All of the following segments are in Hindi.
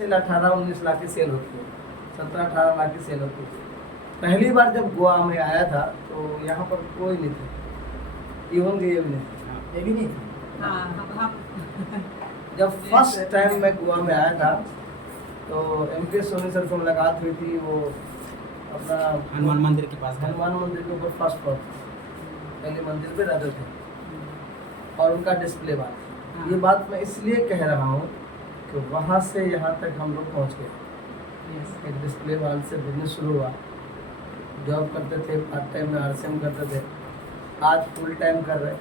सेल 18-19 लाख की सेल होती है, 17-18 लाख की सेल होती है। पहली बार जब गोवा में आया था तो यहाँ पर कोई नहीं था, इवन ये भी नहीं था। ये भी नहीं था। हाँ। जब फर्स्ट टाइम मैं गोवा में आया था तो एम.के. सोनी सर से मुलाकात हुई थी। वो अपना हनुमान मंदिर के पास हनुमान मंदिर के ऊपर फर्स्ट फ्लोर पहले मंदिर पे रहते थे और उनका डिस्प्ले बात। ये बात मैं इसलिए कह रहा हूँ कि वहाँ से यहाँ तक हम लोग पहुँच गए। एक डिस्प्ले वाल से बिजनेस शुरू हुआ, जॉब करते थे, पार्ट टाइम में आरसीएम करते थे, आज फुल टाइम कर रहे,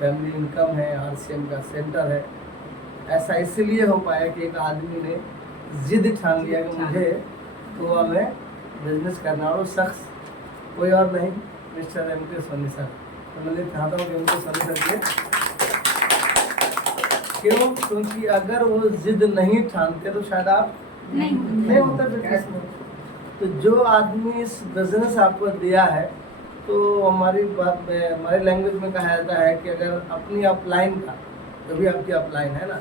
फैमिली इनकम है, आरसीएम का सेंटर है। ऐसा इसलिए हो पाया कि एक आदमी ने जिद ठान लिया कि मुझे गोवा में बिजनेस करना, और वो शख्स कोई और नहीं मिस्टर एम.के. सोनी सर। तो मैं चाहता हूँ कि एम.के. सोनी सर के क्यों, क्योंकि अगर वो जिद नहीं ठानते तो शायद आप नहीं होता बिजनेस में। तो जो आदमी इस बिजनेस आपको दिया है, तो हमारी बात में, हमारे लैंग्वेज में कहा जाता है कि अगर अपनी अपलाइन का, जो भी आपकी अपलाइन है ना,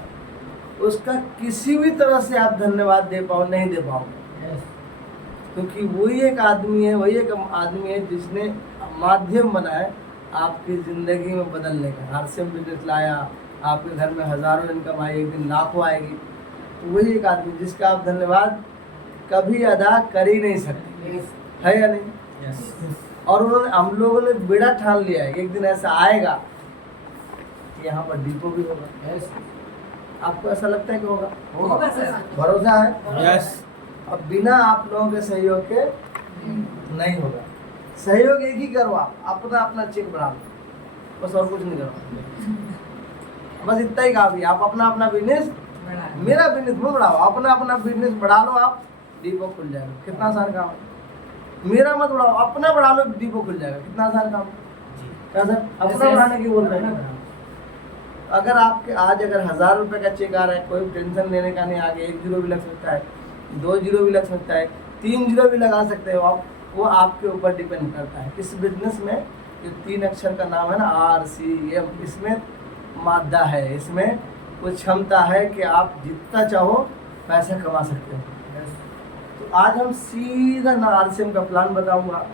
उसका किसी भी तरह से आप धन्यवाद दे पाओ, नहीं दे पाओगे। क्योंकि वही एक आदमी है, वही एक आदमी है जिसने माध्यम बनाया आपकी ज़िंदगी में बदलने का। आरसीएम बिजनेस लाया, आपके घर में हज़ारों इनकम आई, एक दिन लाखों आएगी। तो वही एक आदमी जिसका आप धन्यवाद कभी अदा कर ही नहीं सकते, है या नहीं? और उन्होंने, हम लोगों ने बेड़ा ठान लिया है, एक दिन ऐसा आएगा कि यहाँ पर डिपो भी होगा। आपको ऐसा लगता है कि होगा? होगा सर। भरोसा है? यस। अब बिना आप लोगों के सहयोग के नहीं होगा। सहयोग एक ही करो, आप अपना अपना चेक बढ़ा लो, बस और कुछ नहीं करो। बस इतना ही काफी। आप अपना अपना बिजनेस, मेरा बिजनेस मत बढ़ाओ, अपना अपना बिजनेस बढ़ा लो, आप डिपो खुल जाएगा। कितना आसान काम है। मेरा मत बढ़ाओ, अपना बढ़ा लो, डिपो खुल जाएगा। कितना आसान काम है। क्या सर, अपना बढ़ाने की बोल रहे हैं। अगर आपके आज अगर 1000 रुपये का चेक आ रहा है, कोई टेंशन लेने का नहीं। आगे 1 जीरो भी लग सकता है, 2 जीरो भी लग सकता है, 3 जीरो भी लगा सकते हो आप। वो आपके ऊपर डिपेंड करता है। इस बिजनेस में जो 3 अक्षर का नाम है ना, RCM, इसमें मादा है, इसमें कुछ क्षमता है कि आप जितना चाहो पैसा कमा सकते हो। तो आज हम सीधा ना RCM का प्लान बताऊंगा,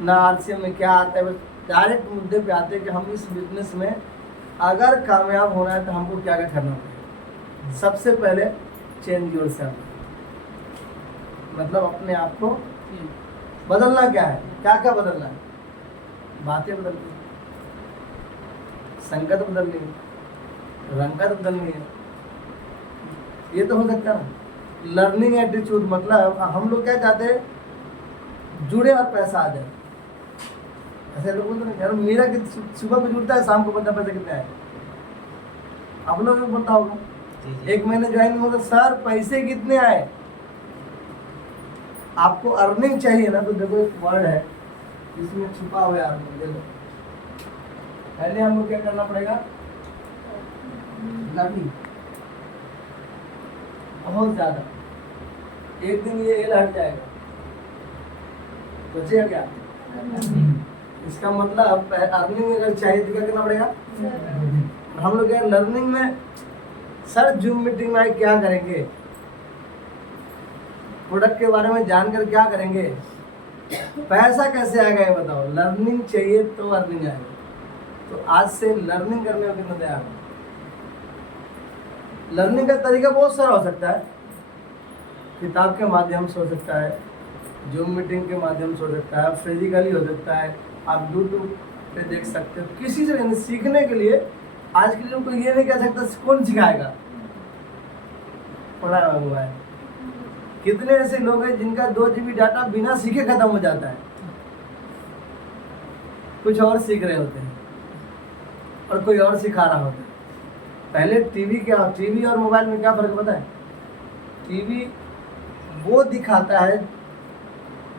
ना RCM में क्या आता है, बस डायरेक्ट मुद्दे पे आते हैं कि हम इस बिजनेस में अगर कामयाब होना है तो हमको क्या क्या करना पड़ेगा। सबसे पहले चेंज योरसेल्फ, मतलब अपने आप को बदलना। क्या है, क्या क्या बदलना है? बातें बदलनी, संगत बदलनी है, रंगत बदलनी है। ये तो हो सकता है ना। लर्निंग एटीट्यूड, मतलब हम लोग क्या चाहते हैं, जुड़े और पैसा आ जाए। ऐसे लोग बोलते हैं यार मेरा सुबह को जुड़ता है, शाम को पता पैसे कितने आए। आप लोगों को पता होगा, एक महीने ज्वाइन होगा, सर पैसे कितने आए। आपको अर्निंग चाहिए ना, तो देखो एक वर्ड है इसमें छुपा हुआ है अर्निंग। देखो पहले हमको क्या करना पड़ेगा, लर्निंग बहुत ज्यादा। एक दिन ये एल हट जाएगा, सोचिएगा क्या। इसका मतलब अर्निंग अगर चाहिए तो क्या करना पड़ेगा। हम लोग क्या लर्निंग में, सर जूम मीटिंग में क्या करेंगे, प्रोडक्ट के बारे में जानकर क्या करेंगे, पैसा कैसे आएगा ये बताओ। लर्निंग चाहिए तो अर्निंग आएगा। तो आज से लर्निंग करने में कितना तैयार हो। लर्निंग का तरीका बहुत सारा हो सकता है। किताब के माध्यम से हो सकता है, जूम मीटिंग के माध्यम से हो सकता है, फिजिकली हो सकता है, आप यूट्यूब पे देख सकते हो। किसी से सीखने के लिए आज के लोग को ये नहीं कह सकता कौन सिखाएगा, पढ़ा हुआ है। कितने ऐसे लोग हैं जिनका 2 GB डाटा बिना सीखे खत्म हो जाता है, कुछ और सीख रहे होते हैं और कोई और सिखा रहा होता है। पहले टीवी और मोबाइल में क्या फर्क पता है। टीवी वो दिखाता है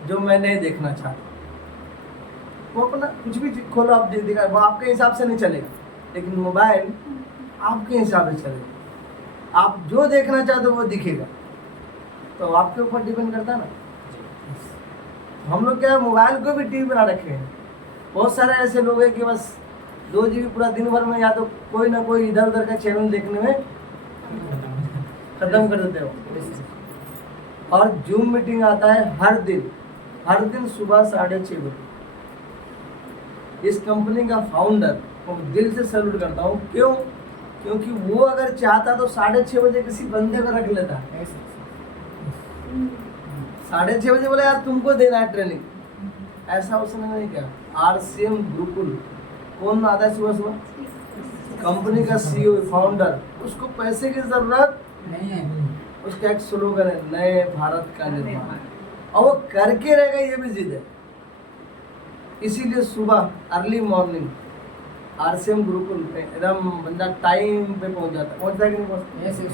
जो मैं नहीं देखना चाहता। वो अपना कुछ भी खोलो आप दिखा, वो आपके हिसाब से नहीं चलेगा। लेकिन मोबाइल आपके हिसाब से चलेगा, आप जो देखना चाहते हो वो दिखेगा। तो आपके ऊपर डिपेंड करता है ना। हम लोग क्या है, मोबाइल को भी टीवी बना रखे हैं। बहुत सारे ऐसे लोग हैं कि बस 2 GB पूरा दिन भर में या तो कोई ना कोई इधर उधर का चैनल देखने में खत्म कर देते हो। और जूम मीटिंग आता है हर दिन सुबह 6:30 बजे। इस कंपनी का फाउंडर को दिल से सैल्यूट करता हूँ। क्यों? क्योंकि वो अगर चाहता तो 6:30 बजे किसी बंदे को रख लेता। 6:30 बजे बोले यार तुमको देना है ट्रेनिंग, ऐसा उसने नहीं किया। RCM गुरुकुल कौन आता है सुबह सुबह? कंपनी का CEO फाउंडर। उसको पैसे की जरूरत नहीं है। उसका एक स्लोगन है, नए भारत का निर्माण, और वो करके रहेगा, ये भी जिद है। इसीलिए सुबह अर्ली मॉर्निंग RCM गुरुकुल पे एकदम बंदा टाइम पे पहुंच जाता है। पहुंचता है कि नहीं पहुंचता? Yes yes.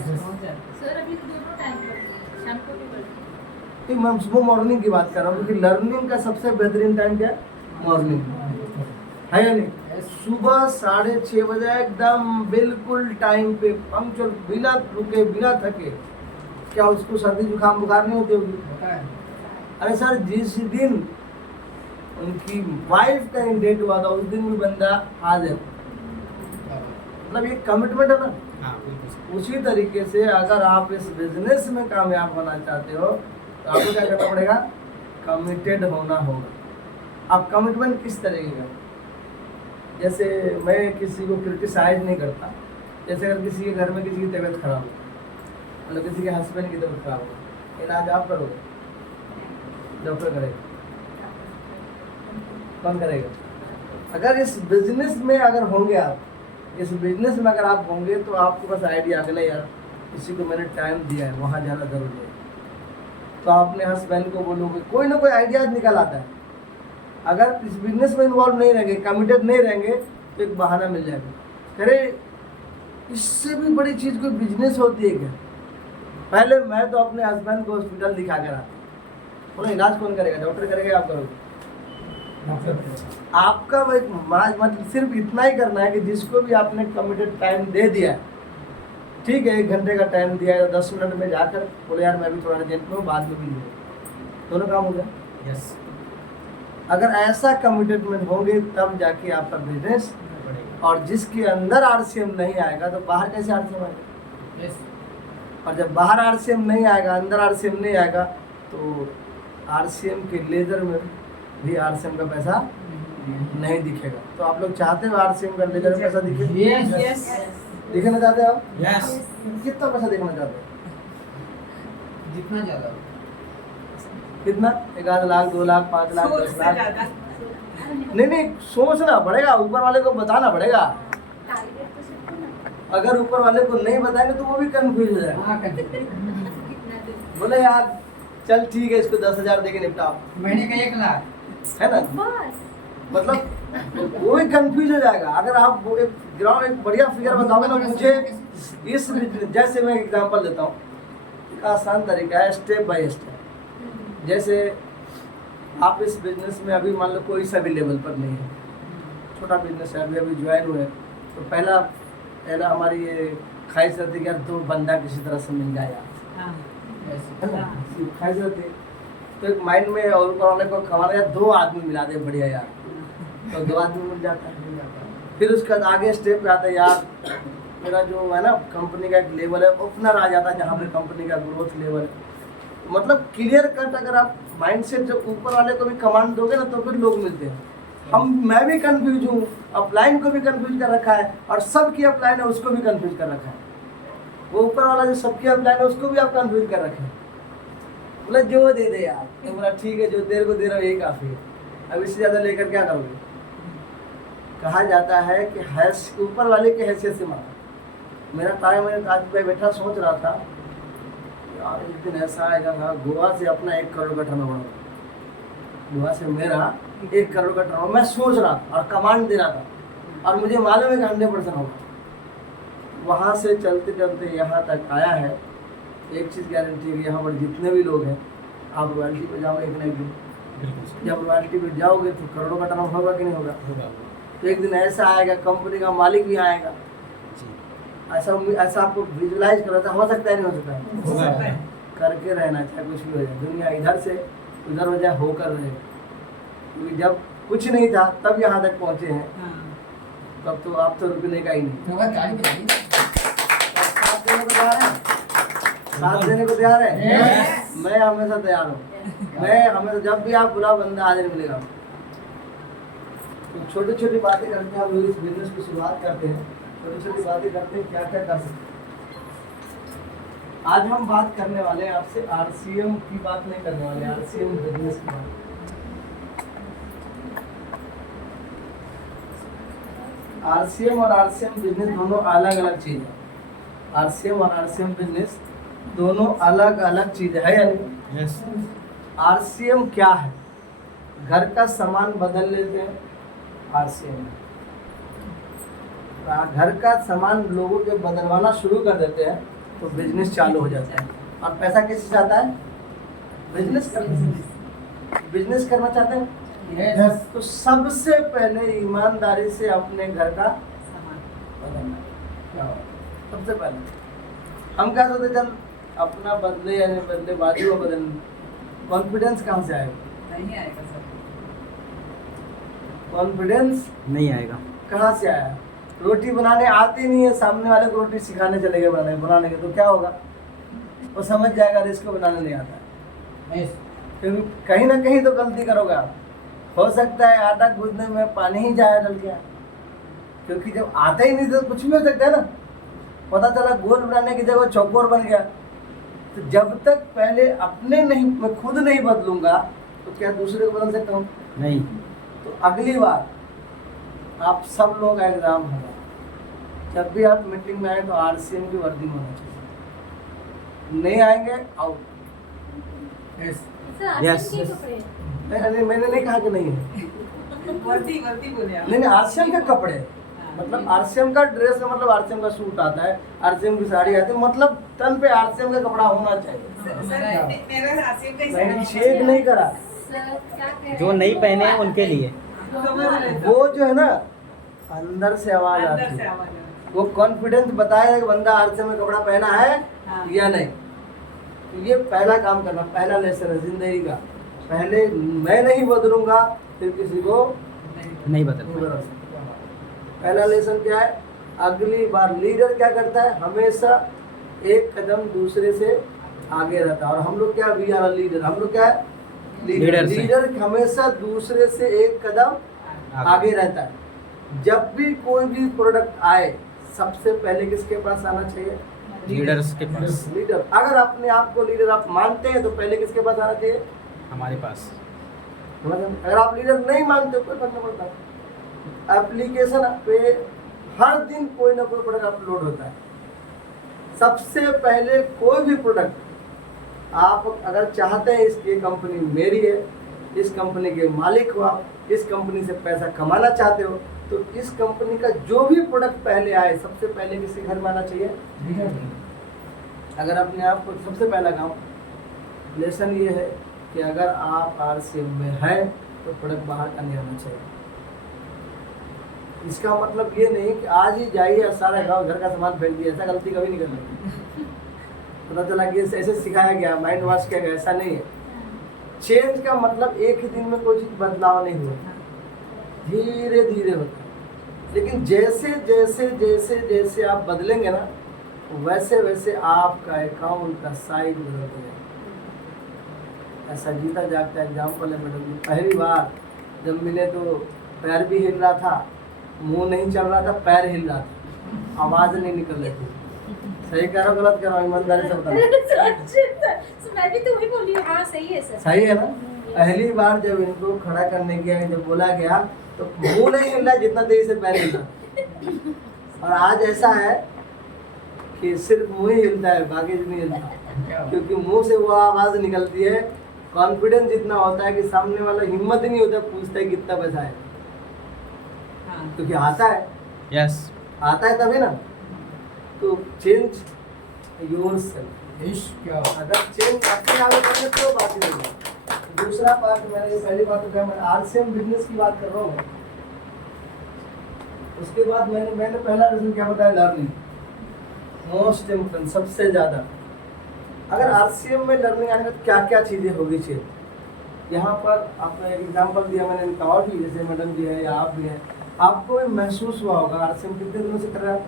सर अभी तो दोनों टाइम करते हैं, शाम को भी करते हैं। नहीं, मैं सुबह मॉर्निंग की बात कर रहा हूँ, क्योंकि लर्निंग का सबसे बेहतरीन टाइम क्या है? मॉर्निंग है या नहीं? सुबह 6:30 बजे एकदम बिल्कुल टाइम पे पंक्चुअल, बिना रुके बिना थके। क्या उसको सर्दी जुकाम बुखार नहीं होती होगी? होता है। अरे सर, जिस दिन उनकी वाइफ का डेट हुआ था उस दिन भी बंदा हाजिर। मतलब ये कमिटमेंट है ना। हाँ बिल्कुल। उसी तरीके से अगर आप इस बिजनेस में कामयाब होना चाहते हो तो आपको क्या करना पड़ेगा? कमिटेड होना होगा। अब कमिटमेंट किस तरीके का? जैसे मैं किसी को क्रिटिसाइज नहीं करता। जैसे अगर किसी के घर में किसी की तबीयत खराब हो, मतलब किसी के हस्बैंड की तबीयत खराब हो, इलाज आप करोगे? डॉक्टर करेगा? कौन करेगा? अगर इस बिजनेस में अगर होंगे आप, इस बिजनेस में अगर आप होंगे तो आपको बस आइडिया आ गया यार किसी को मैंने टाइम दिया है, वहाँ जाना जरूरी है, तो आप अपने हस्बैंड को बोलोगे, कोई ना कोई आइडिया निकल आता है। अगर इस बिजनेस में इन्वॉल्व नहीं रहेंगे, कमिटेड नहीं रहेंगे, तो एक बहाना मिल जाएगा। अरे इससे भी बड़ी चीज़ कोई बिजनेस होती है क्या? पहले मैं तो अपने हस्बैंड को हॉस्पिटल दिखा कर आता, बोला इलाज कौन करेगा? डॉक्टर करेगा, आप करोगे? आपका वो एक मतलब सिर्फ इतना ही करना है कि जिसको भी आपने कमिटेड टाइम दे दिया है, ठीक है, 1 घंटे का टाइम दिया है, 10 मिनट में जाकर बोले यार मैं भी थोड़ा अर्जेंट में हूँ, बाद में भी नहीं, दोनों काम हो गया। यस। अगर ऐसा कमिटमेंट होंगे तब जाके आपका बिजनेस, और जिसके अंदर RCM नहीं आएगा तो बाहर कैसे RCM आएगा? यस। और जब बाहर RCM नहीं आएगा, अंदर RCM नहीं आएगा, तो RCM के लेजर में भी RCM का पैसा नहीं दिखेगा। तो आप लोग चाहते हो RCM का लेजर में पैसा दिखे? Yes yes. दिखना चाहते हो आप? यस। कितना पैसा देखना चाहते हो? जितना ज्यादा। कितना? 1 लाख 2 लाख 5 लाख 10 सोच से लाख? ज्यादा। नहीं, सोचना पड़ेगा, ऊपर वाले को बताना पड़ेगा। टारगेट तो सबको ना अगर ऊपर वाले को नहीं बताएंगे तो वो भी कंफ्यूज हो जाएगा। हाँ कर। कितना दिन बोले यार चल ठीक है, इसको 10,000 दे के निपटाओ, महीने का 1 लाख। है ना? बस मतलब वो भी कंफ्यूज हो जाएगा। अगर आप वो एक ग्राउंड एक बढ़िया फिगर बताओगे ना मुझे, इस जैसे मैं एग्जांपल देता हूँ, एक आसान तरीका है, स्टेप बाय स्टेप। जैसे आप इस बिजनेस में अभी मान लो कोई सा भी लेवल पर नहीं है, छोटा बिजनेस है, अभी अभी ज्वाइन हुए, तो पहला हमारी ये ख्वाहिश रहती है कि यार 2 बंदा किसी तरह से मिल जाए यार, हाँ है ना? ख्वाहिश रहती है। तो एक माइंड में और ऊपर वाले को कमाना यार 2 आदमी मिला दे बढ़िया यार, तो 2 आदमी मिल जाता है। फिर उसके बाद आगे स्टेप पे आता है यार मेरा जो है ना कंपनी का एक लेवल है, ओपनर आ जाता है जहाँ पे कंपनी का ग्रोथ लेवल है। मतलब क्लियर कट अगर आप माइंडसेट जब ऊपर वाले को भी कमांड दोगे ना तो फिर लोग मिलते हैं। मैं भी कंफ्यूज हूँ, अपलाइन को भी कंफ्यूज कर रखा है, और सबकी अपलाइन है उसको भी कंफ्यूज कर रखा है। वो ऊपर वाला जो सबकी अपलाइन है उसको भी आप कंफ्यूज कर रखे हैं। बोला जो दे दे यार, तो बोला ठीक है जो तेरे को दे रहा हूँ यही काफ़ी है, अब इससे ज़्यादा लेकर क्या करोगे? कहा जाता है कि ऊपर वाले की हैसियत से मांगा। मेरा टाइम है, आज मैं बैठा सोच रहा था यार एक दिन ऐसा आएगा ना, गोवा से अपना 1 करोड़ का टर्नओवर होगा, गोवा से मेरा 1 करोड़ का टर्नओवर, मैं सोच रहा था और कमांड दे रहा था, और मुझे मालूम है कि 100% होगा। वहाँ से चलते चलते यहाँ तक आया है। एक चीज़ गारंटी है कि यहाँ पर जितने भी लोग हैं, आप रॉयल्टी पे जाओगे एक ना एक दिन, जब रॉयल्टी पे जाओगे तो करोड़ों का टर्नओवर होगा कि नहीं होगा? तो एक दिन ऐसा आएगा कंपनी का मालिक भी आएगा। ऐसा आपको विजुलाइज करो, तो हो सकता है नहीं हो सकता है? करके रहना, चाहे कुछ भी हो जाए, दुनिया इधर से उधर हो जाए, होकर रहे। क्योंकि जब कुछ नहीं था तब यहाँ तक पहुँचे हैं, तब तो आप तो रुकने का ही नहीं। साथ देने को तैयार है? Yes. मैं हमेशा तैयार हूँ। मैं हमेशा, जब भी आप बुलाओ बंदा हाजिर मिलेगा। तो छोटी छोटी बातें करके हम लोग इस बिजनेस की शुरुआत करते हैं। छोटी छोटी बातें करते हैं, क्या क्या कर सकते हैं। आज हम बात करने वाले हैं आपसे आरसीएम की बात नहीं करने वाले, आरसीएम बिजनेस की बात। आरसीएम और आरसीएम बिजनेस दोनों अलग अलग चीज है। आरसीएम और आरसीएम बिजनेस दोनों अलग अलग चीज है या नहीं? यस आरसीएम क्या है? घर का सामान बदल लेते हैं, आरसीएम। घर का सामान लोगों के बदलवाना शुरू कर देते हैं तो बिजनेस चालू हो जाता है। और पैसा किससे चाहता है? बिजनेस करने से। बिजनेस करना चाहते हैं यस तो सबसे पहले ईमानदारी से अपने घर का बदलना। क्या होगा? सबसे पहले हम क्या सोचते, चल अपना बदले या नहीं बदले, बाजू में बदलने। कॉन्फिडेंस कहाँ से आएगा? नहीं आएगा सर। कॉन्फिडेंस नहीं आएगा। कहाँ से आया? रोटी बनाने आती नहीं है, सामने वाले को रोटी सिखाने चले गए बनाने के, तो क्या होगा? वो समझ जाएगा इसको बनाने नहीं आता है। यस क्योंकि कहीं ना कहीं तो गलती करोगे आप। हो सकता है आटा गूंदने में पानी ही जाया डल गया, क्योंकि जब आता ही नहीं तो कुछ भी हो सकता है ना। पता चला गोल बनाने की जगह चौकोर बन गया। तो जब तक पहले अपने नहीं, मैं खुद नहीं बदलूंगा तो क्या दूसरे को बदल सकता हूँ? नहीं। तो अगली बार आप सब लोग का एग्जाम होगा, जब भी आप मीटिंग में आए तो आरसीएम की वर्दी में होना चाहिए। नहीं आएंगे out. Yes sir Yes, RCM के yes. कपड़े नहीं, मैंने नहीं कहा कि नहीं है। वर्दी वर्दी बोले आप। नहीं आरसीएम के कपड़े, मतलब आरसीएम का ड्रेस का मतलब आरसीएम का सूट आता है, आरसीएम की साड़ी आती है, मतलब तन पे आरसीएम का कपड़ा होना चाहिए। सर मेरा आसिफ का मैंने चेक नहीं करा। सर क्या कह रहे जो हैं? नहीं पहने हैं उनके लिए। समझ रहे थे। वो जो है ना, अंदर से आवाज अंदर आती से है, आवाज आ रही वो कॉन्फिडेंस बताएगा कि बंदा आरसीएम में कपड़ा पहना है हाँ। या नहीं। तो ये पहला काम करना, पहला लेसन है जिंदगी का। पहले मैं नहीं बदलूंगा फिर किसी को नहीं नहीं बदल नहीं बदल सकता। पहला लेसन क्या है? अगली बार लीडर क्या करता है? हमेशा एक कदम दूसरे से आगे रहता है। और हम लोग क्या, वी आर लीडर, हम लोग क्या है? Leaders हैं। लीडर हमेशा दूसरे से एक कदम आगे रहता है। जब भी कोई भी प्रोडक्ट आए सबसे पहले किसके पास आना चाहिए? लीडर्स के पास, लीडर। अगर अपने आप को लीडर आप मानते हैं तो पहले किसके पास आना चाहिए? हमारे पास। अगर आप लीडर नहीं मानते कोई फर्क नहीं पड़ता। एप्लीकेशन पे हर दिन कोई ना कोई प्रोडक्ट अपलोड होता है। सबसे पहले कोई भी प्रोडक्ट आप अगर चाहते हैं ये कंपनी मेरी है, इस कंपनी के मालिक हो आप, इस कंपनी से पैसा कमाना चाहते हो, तो इस कंपनी का जो भी प्रोडक्ट पहले आए सबसे पहले किसके घर में आना चाहिए? अगर अपने आप को सबसे पहला काम, लेसन ये है कि अगर आप आरसीएम में हैं तो प्रोडक्ट बाहर का नहीं आना चाहिए। इसका मतलब ये नहीं कि आज ही जाइए और सारा गांव घर का सामान फेंक दिया, ऐसा गलती कभी नहीं करना। पता चला कि ऐसे सिखाया गया, माइंड वॉश किया गया, ऐसा नहीं है। चेंज का मतलब एक ही दिन में कोई चीज़ बदलाव नहीं हुआ, धीरे धीरे होता है। लेकिन जैसे जैसे जैसे जैसे आप बदलेंगे ना, वैसे वैसे आपका अकाउंट का साइज बदलते जाएगा। ऐसा जीता जागता एग्जाम्पल है मैडम जी। पहली बार जब मिले तो पैर भी हिल रहा था, मुंह नहीं चल रहा था, पैर हिल रहा था, आवाज़ नहीं निकल रही थी। सही कह रहा हूँ गलत कह रहा हूँ? ईमानदारी से बताओ। सर मैं भी तो वही बोली हूँ। हाँ सही है सर। सही है ना? पहली बार जब इनको खड़ा करने गया, जब बोला गया तो मुंह नहीं हिल रहा जितना तेजी से पैर हिल रहा। और आज ऐसा है कि सिर्फ मुंह ही हिलता है, बाकी नहीं हिलता, क्योंकि मुंह से वो आवाज़ निकलती है। कॉन्फिडेंस इतना होता है कि सामने वाला हिम्मत ही नहीं होता, पूछता है कितना पैसा है, हाँ क्योंकि आता है, यस। आता है तभी ना। तो चेंज योरसेल्फ। इश्क क्या अगर चेंज अपने आप करेंगे तो बात ही नहीं। दूसरा बात, मैंने पहली बात तो क्या, मैं आरसीएम बिजनेस की बात कर रहा हूँ। उसके बाद मैंने पहला रीजन क्या बताया? लर्निंग मोस्ट इम्पोर्टेंट, सबसे ज़्यादा। अगर आरसीएम में लर्निंग आने का क्या क्या चीज़ें होगी चाहिए। यहाँ पर आपने एक एग्जांपल दिया मैंने, इनका और भी, जैसे मैडम जी है या आप भी हैं, आपको भी महसूस हुआ होगा आरसीएम कितने दिनों से कर रहे हैं आप?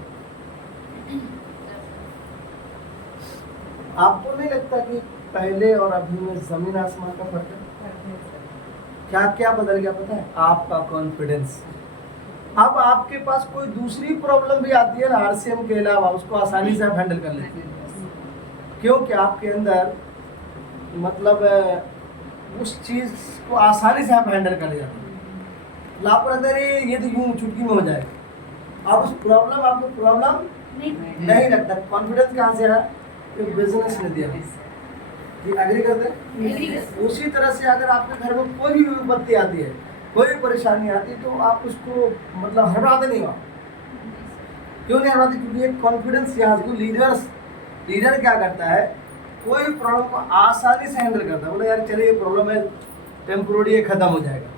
आपको नहीं लगता कि पहले और अभी में जमीन आसमान का फर्क है? क्या क्या बदल गया पता है? आपका कॉन्फिडेंस। अब आपके पास कोई दूसरी प्रॉब्लम भी आती है ना आरसीएम के अलावा, उसको आसानी से आप हैंडल कर लेते हैं, क्योंकि आपके अंदर मतलब उस चीज को आसानी से आप हैंडल कर लेते हैं। लापरवाही अरे ये तो यूं चुटकी में हो जाएगा। अब उस प्रॉब्लम आपको प्रॉब्लम नहीं लगता। कॉन्फिडेंस कहाँ से है? बिजनेस ने दिया। ये एग्री करते हैं? उसी तरह से अगर आपके घर में कोई भी विपत्ति आती है, कोई परेशानी आती है, तो आप उसको मतलब हटाते नहीं हो। क्यों नहीं हटाते? क्योंकि एक कॉन्फिडेंस यहाँ से लीडर क्या करता है, कोई प्रॉब्लम को आसानी से हैंडल करता है। बोले यार चलिए ये प्रॉब्लम है, टेम्पोररी ये खत्म हो जाएगा।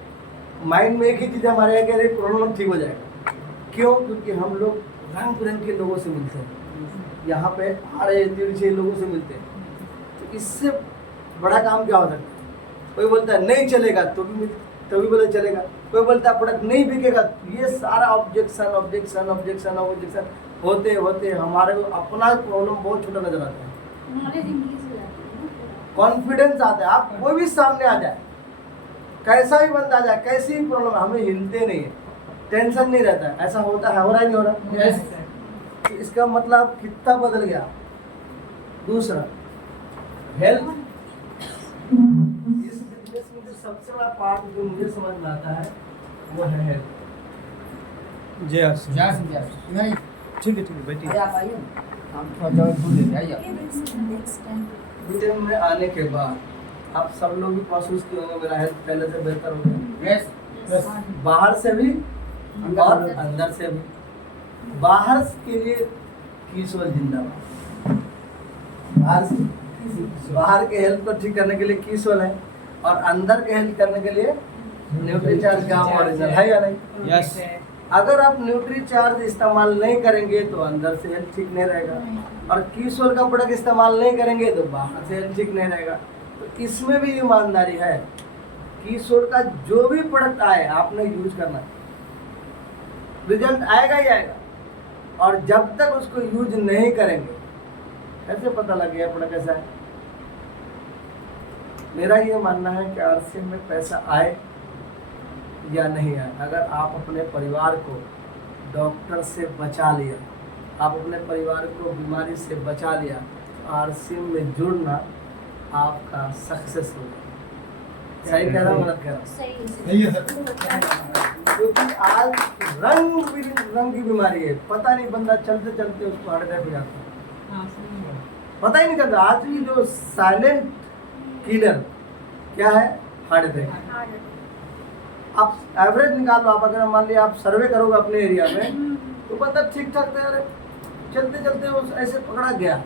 माइंड में एक ही चीज़ हमारे है कि अरे प्रॉब्लम ठीक हो जाएगा। क्यों? क्योंकि हम लोग रंग बिरंग के लोगों से मिलते हैं, यहाँ पे आड़े तिरछे लोगों से मिलते हैं। तो इससे बड़ा काम क्या हो सकता है? कोई बोलता है नहीं चलेगा तो भी तभी बोले चलेगा, कोई बोलता है प्रोडक्ट नहीं बिकेगा। ये सारा ऑब्जेक्शन ऑब्जेक्शन ऑब्जेक्शन ऑब्जेक्शन होते होते हमारे को अपना प्रॉब्लम बहुत छोटा नजर आता है। नॉलेज इंक्रीज हो जाती है ना। कॉन्फिडेंस आता है। आप कोई भी सामने आ जाए, कैसा भी बंदा आ जाए, कैसी भी प्रॉब्लम, हमें हिलते नहीं है, टेंशन नहीं रहता है। ऐसा होता है, हो रहा है नहीं हो रहा? Yes, तो इसका मतलब कितना बदल गया। दूसरा हेल्थ। इस बिजनेस में जो सबसे बड़ा पार्ट जो मुझे समझ में आता है वो है हेल्थ। जी नहीं ठीक है बैठिए। आप आइए, हम थोड़ा जगह दूर ले आइए। जिम में आने के बाद आप सब लोग भी महसूस किए होंगे मेरा हेल्थ पहले से बेहतर हो गया। यस बाहर से भी और अंदर से भी। बाहर के लिए कीसोल जिंदाबाद। बाहर के हेल्थ को ठीक करने के लिए कीसोल है, और अंदर के हेल्थ करने के लिए न्यूट्रीचार्ज का ओरिजिनल है या नहीं? यस। अगर आप न्यूट्रीचार्ज इस्तेमाल नहीं करेंगे तो अंदर से हेल्थ ठीक नहीं रहेगा, और कीसोल का प्रोडक्ट इस्तेमाल नहीं करेंगे तो बाहर से हेल्थ ठीक नहीं रहेगा। तो इसमें भी ईमानदारी है। कीसोल का जो भी प्रोडक्ट आए आपने यूज करना, रिजल्ट आएगा ही आएगा। और जब तक उसको यूज नहीं करेंगे कैसे पता लगेगा प्रोडक्ट कैसा है? मेरा ये मानना है कि आरसीएम में पैसा आए या नहीं आए, अगर आप अपने परिवार को डॉक्टर से बचा लिया, आप अपने परिवार को बीमारी से बचा लिया, तो आरसीएम में जुड़ना आपका सक्सेस होगा। सही कह रहा हूँ गलत कह रहा हूँ? सही है क्योंकि आज रंग की बीमारी है, पता नहीं बंदा चलते चलते उसको हार्ट अटैक हो जाता है, हाँ, सही है। पता ही नहीं चलता। आज की जो साइलेंट किलर क्या है? Heart attack. आप एवरेज निकाल लो, आप अगर मान लिया आप सर्वे करोगे अपने एरिया में, तो बंदा ठीक ठाक था यार, चलते चलते वो ऐसे पकड़ा गया।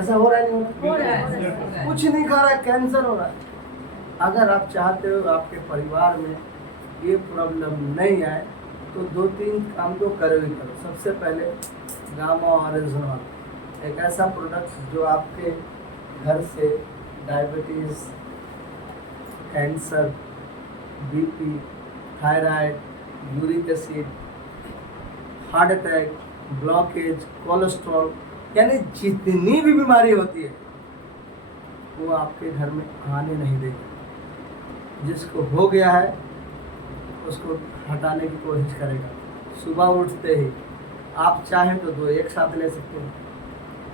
ऐसा हो रहा है नहीं हो रहा है। कुछ नहीं खा रहा है, कैंसर हो रहा है। अगर आप चाहते हो आपके परिवार में ये प्रॉब्लम नहीं आए तो 2-3 काम तो करो ही करो। सबसे पहले गामा ओरिजिनल, एक ऐसा प्रोडक्ट जो आपके घर से diabetes, cancer, BP, thyroid, uric acid, heart attack, blockage, cholesterol, यानी जितनी भी बीमारी होती है वो आपके घर में आने नहीं देगी। जिसको हो गया है उसको हटाने की कोशिश करेगा। सुबह उठते ही आप चाहें तो 2 एक साथ ले सकते हो,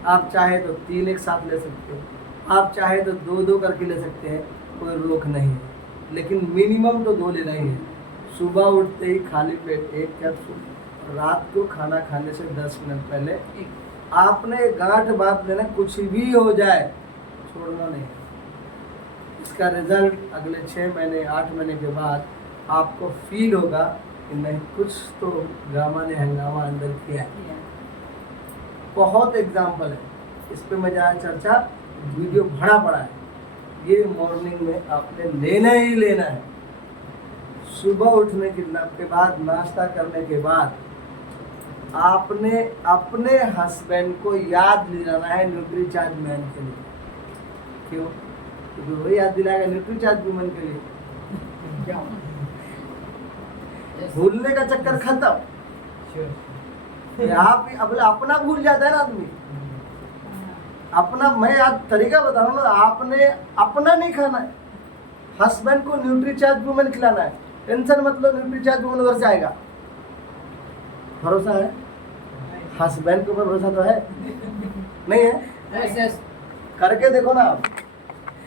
आप चाहे तो 3 एक साथ ले सकते हो, आप चाहे तो 2-2 करके ले सकते हैं, कोई रोक नहीं है। लेकिन मिनिमम तो 2 लेना ही है। सुबह उठते ही खाली पेट 1 कैप्सूल, रात को खाना खाने से 10 मिनट पहले आपने गांठ बांध लेना, कुछ भी हो जाए छोड़ना नहीं। इसका रिजल्ट अगले 6 महीने 8 महीने के बाद आपको फील होगा कि नहीं, कुछ तो गामा ने हंगामा अंदर किया है। बहुत एग्जाम्पल है, इस पे मैं जहाँ चर्चा वीडियो भरा पड़ा है। ये मॉर्निंग में आपने लेना ही लेना है। सुबह उठने के बाद, नाश्ता करने के बाद आपने अपने हस्बैंड को याद दिलाना है न्यूट्रीचार्ज मैन के लिए। क्यों? क्योंकि वही याद दिलाएगा न्यूट्रीचार्ज वुमन के लिए। भूलने का चक्कर खत्म। आप अपना भूल जाता है ना आदमी, अपना मैं आज तरीका बता रहा हूँ ना, आपने अपना नहीं खाना है, हस्बैंड को न्यूट्रीचार्ज वुमेन खिलाना है। टेंशन मतलब न्यूट्रीचार्ज वुमेन उधर से आएगा। भरोसा है हस्बैंड के ऊपर, भरोसा तो है नहीं है? यस यस करके देखो ना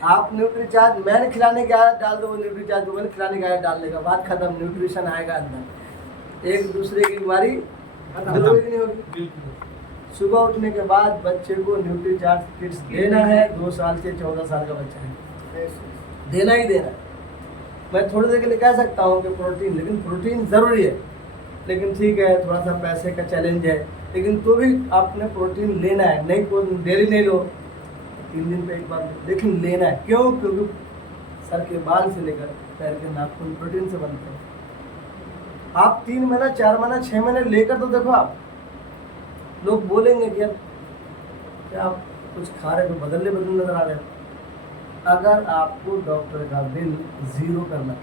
आप न्यूट्रीचार्ज मैंने खिलाने की आदत डाल दो, वो न्यूट्रीचार्ज वुमेन खिलाने की आदत डाल देगा, बात खत्म, न्यूट्रिशन आएगा अंदर, एक दूसरे की बीमारी दूर होगी नहीं होगी। सुबह उठने के बाद बच्चे को न्यूट्रीचार्ज किट्स देना है, 2 साल से 14 साल का बच्चा है, देना ही देना है। मैं थोड़ी देर के लिए कह सकता हूँ कि प्रोटीन, लेकिन प्रोटीन ज़रूरी है, लेकिन ठीक है थोड़ा सा पैसे का चैलेंज है, लेकिन तो भी आपने प्रोटीन लेना है। नहीं डेली नहीं लो, 3 दिन पे एक बार लो, लेकिन लेना है। क्यों? क्योंकि सर के बाल से लेकर पैर के नाखून प्रोटीन से बनते हैं। आप 3 महीना 4 महीना 6 महीने लेकर तो देखो, आप लोग बोलेंगे कि यार क्या आप कुछ खा रहे हो, बदलने नजर आ रहे हो। अगर आपको डॉक्टर का बिल 0 करना है,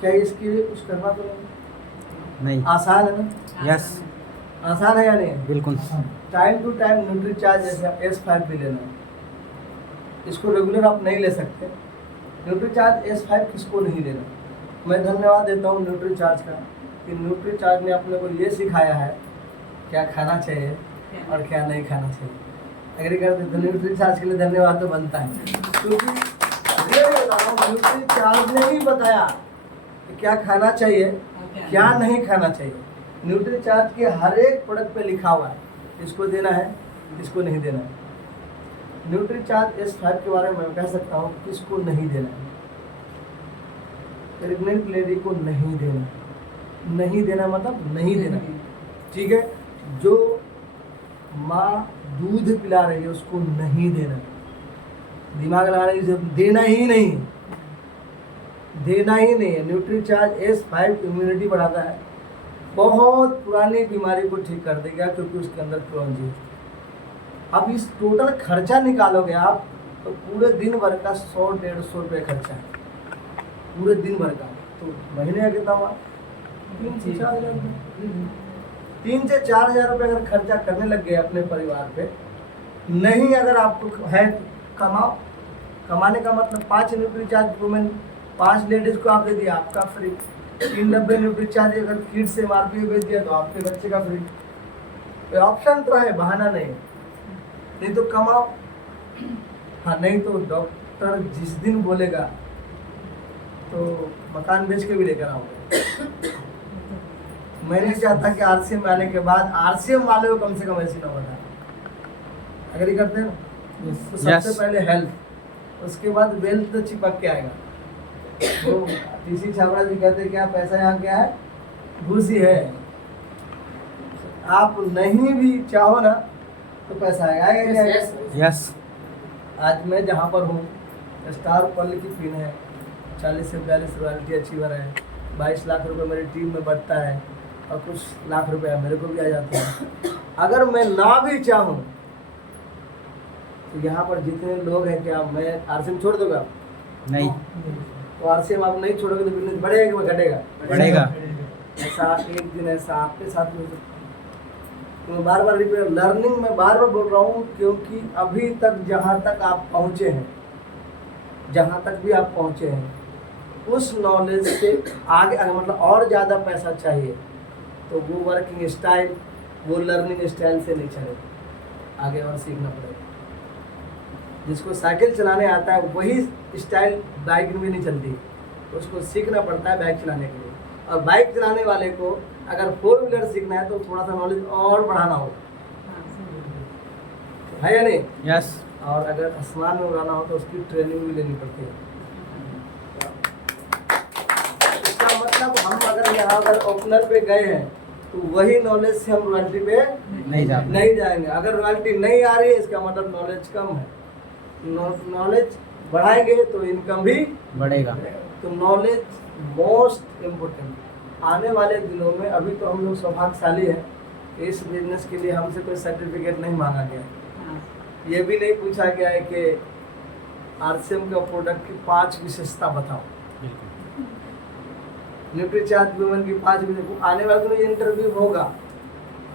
क्या इसके लिए कुछ करना तो नहीं? आसान है ना? यस आसान है या नहीं है? बिल्कुल। टाइम टू टाइम न्यूट्रीचार्ज जैसे S5 भी लेना है, इसको रेगुलर आप नहीं ले सकते। न्यूट्रीचार्ज S5 किसको नहीं लेना? मैं धन्यवाद देता हूँ न्यूट्रीचार्ज का कि न्यूट्रीचार्ज ने अपने को ये सिखाया है क्या खाना चाहिए और क्या नहीं खाना चाहिए। एग्री करते तो न्यूट्रीचार्ज के लिए धन्यवाद तो बनता है, क्योंकि ये बता रहा हूँ न्यूट्रीचार्ज ने ही बताया कि क्या खाना चाहिए क्या नहीं खाना चाहिए। न्यूट्रीचार्ज के हर एक प्रोडक्ट पे लिखा हुआ है इसको देना है इसको नहीं देना है। न्यूट्रीचार्ज S5 के बारे में मैं कह सकता हूँ किसको नहीं देना है। प्रेग्नेंट लेडी को नहीं देना, नहीं देना मतलब नहीं देना, ठीक है। जो माँ दूध पिला रही है उसको नहीं देना, दिमाग लगा रही है, देना ही नहीं, देना ही नहीं है। न्यूट्रीचार्ज S5 इम्यूनिटी बढ़ाता है, बहुत पुरानी बीमारी को ठीक कर देगा, क्योंकि उसके अंदर क्लोंजी है। अब इस टोटल खर्चा निकालोगे आप तो पूरे दिन भर का 100-150 रुपये खर्चा है, पूरे दिन भर का। तो महीने का कितना हुआ? 3 से 4 हज़ार रुपये। 3 से 4 हज़ार रुपये अगर खर्चा करने लग गए अपने परिवार पे, नहीं अगर आपको है कमाओ। कमाने का मतलब 5 न्यूट्रीचार्ज वुमेन 5 लेडीज को आप दे दिया, आपका फ्री। 3 डब्बे न्यूट्रीचार्ज अगर किड से MRP बेच दिया तो आपके बच्चे का फ्री। ऑप्शन तो है, बहाना नहीं। नहीं तो कमाओ, हाँ नहीं तो डॉक्टर जिस दिन बोलेगा तो मकान बेच के भी लेकर आओगे। मैं नहीं चाहता कि RCM में आने के बाद RCM वाले को कम से कम ऐसी नौबत आए। अगर ये करते हैं ना तो सबसे पहले हेल्थ, उसके बाद वेल्थ तो चिपक के आएगा। तो TC छाबड़ा जी कहते हैं क्या पैसा यहाँ क्या है? घूसी है। आप नहीं भी चाहो ना तो पैसा आएगा क्या? यस आज मैं जहाँ पर हूँ स्टार पर्ल की पिन है, 40 से 42 रॉयल्टी अचीवर है, 22 लाख रुपए मेरी टीम में बढ़ता है और कुछ लाख रुपए मेरे को भी आ जाता है। अगर मैं ना भी चाहूँ तो यहाँ पर जितने लोग हैं, क्या मैं RCM छोड़ दूंगा? नहीं तो RCM आप नहीं छोड़ोगे तो बिजनेस बढ़ेगा कि घटेगा? बढ़ेगा। ऐसा एक दिन ऐसा आपके साथ भी हो सकता है। तो मैं बार बार रिपीट लर्निंग में बार बार बोल रहा हूँ, क्योंकि अभी तक जहाँ तक आप पहुँचे हैं, जहाँ तक भी आप पहुँचे हैं, उस नॉलेज से आगे मतलब और ज़्यादा पैसा चाहिए तो वो वर्किंग स्टाइल, वो लर्निंग स्टाइल से नहीं चलेगा, आगे और सीखना पड़ेगा। जिसको साइकिल चलाने आता है वही स्टाइल बाइक में नहीं चलती, उसको सीखना पड़ता है बाइक चलाने के लिए। और बाइक चलाने वाले को अगर 4 व्हीलर सीखना है तो थोड़ा सा नॉलेज और बढ़ाना होगा, है या नहीं? यस और अगर आसमान में उड़ाना हो तो उसकी ट्रेनिंग भी लेनी पड़ती है। इसका मतलब हम अगर यहाँ अगर ओपनर पे गए हैं तो वही नॉलेज से हम रॉयल्टी पे नहीं जाएंगे। अगर रॉयल्टी नहीं आ रही है इसका मतलब नॉलेज कम है। नॉलेज बढ़ाएंगे तो इनकम भी बढ़ेगा। तो नॉलेज मोस्ट इम्पोर्टेंट। आने वाले दिनों में अभी तो हम लोग सौभाग्यशाली हैं, इस बिजनेस के लिए हमसे कोई सर्टिफिकेट नहीं मांगा गया है। ये भी नहीं पूछा गया है कि RCM का प्रोडक्ट की 5 विशेषता बताओ, न्यूट्रीचार्ज वुमेन की 5 विशेषता। आने वाले दिनों इंटरव्यू होगा,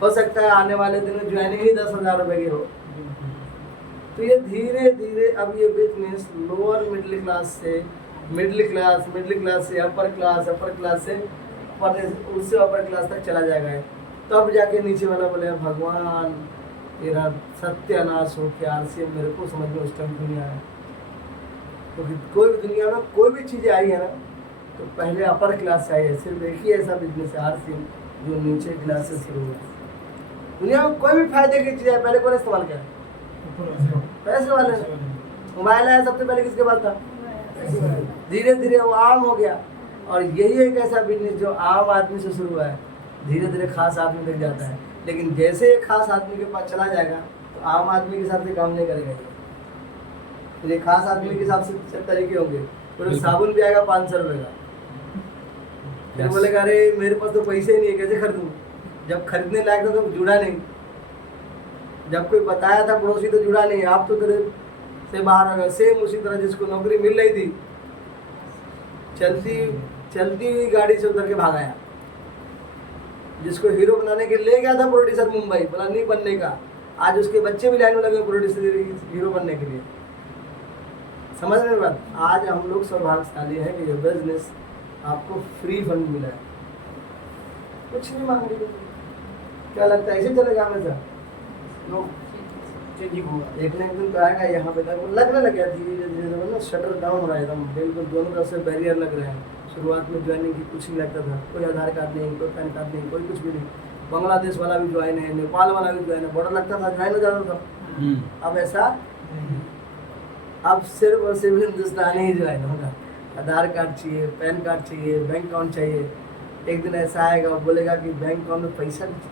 हो सकता है आने वाले दिनों ज्वाइनिंग ही 10,000 रुपये की हो, तो ये धीरे धीरे अब ये बिजनेस लोअर मिडिल क्लास से मिडिल क्लास से अपर क्लास से उससे अपर क्लास तक चला जाएगा। तब जाके नीचे वाला बोले भगवान तेरा सत्यानाश हो क्या आरसीएम मेरे को समझ में उस टाइम दुनिया है। क्योंकि कोई भी दुनिया में कोई भी चीज़ें आई है ना तो पहले अपर क्लास से आई है। सिर्फ एक ही ऐसा बिजनेस है आरसीएम जो नीचे क्लास से शुरू हुआ। दुनिया में कोई भी फायदे की चीज़ है पहले कौन इस्तेमाल किया? पैसे वाले ने। मोबाइल आया सबसे पहले किसके पास था? धीरे धीरे वो आम हो गया। और यही एक ऐसा बिजनेस जो आम आदमी से शुरू हुआ है, धीरे धीरे खास आदमी तक जाता है। लेकिन जैसे ये खास आदमी के पास चला जाएगा तो आम आदमी के हिसाब से काम नहीं करेगा। तो ये खास आदमी के हिसाब से तरीके होंगे। तो साबुन भी आएगा 500 रुपये का, फिर बोलेगा अरे मेरे पास तो पैसे ही नहीं है कैसे खरीदूँ। जब खरीदने लायक था तो जुड़ा नहीं, जब कोई बताया था पड़ोसी तो जुड़ा नहीं। आप तो तेरे से बाहर आ गए। सेम उसी तरह जिसको नौकरी मिल रही थी चलती हुई गाड़ी से उतर के भागाया। जिसको हीरो बनाने के ले गया था प्रोड्यूसर मुंबई, बोला नहीं बनने का, आज उसके बच्चे भी लाइन में लगे प्रोड्यूसर हीरो बनने के लिए। समझ रहे बात? आज हम लोग सौभाग्यशाली हैं कि ये बिजनेस आपको फ्री फंड मिला है, कुछ नहीं मांग रही। क्या लगता है ऐसे चलेगा हमेशा? चेंजिंग होगा। एक ना एक दिन तो आएगा यहाँ पे तक लगने लग गया धीरे धीरे ना शटर डाउन हो रहा है एकदम बिल्कुल। दोनों तरफ से बैरियर लग रहे हैं। शुरुआत में ज्वाइनिंग की कुछ नहीं लगता था, कोई आधार कार्ड नहीं, कोई पैन कार्ड नहीं, कोई कुछ भी नहीं। बांग्लादेश वाला भी ज्वाइन है, नेपाल वाला भी ज्वाइन है, बॉर्डर लगता था ज्वाइन हो जाता था। अब ऐसा अब सिर्फ और सिर्फ हिंदुस्तानी ही ज्वाइन होगा। आधार कार्ड चाहिए, पैन कार्ड चाहिए, बैंक अकाउंट चाहिए। एक दिन ऐसा आएगा बोलेगा कि बैंक अकाउंट में पैसा नहीं,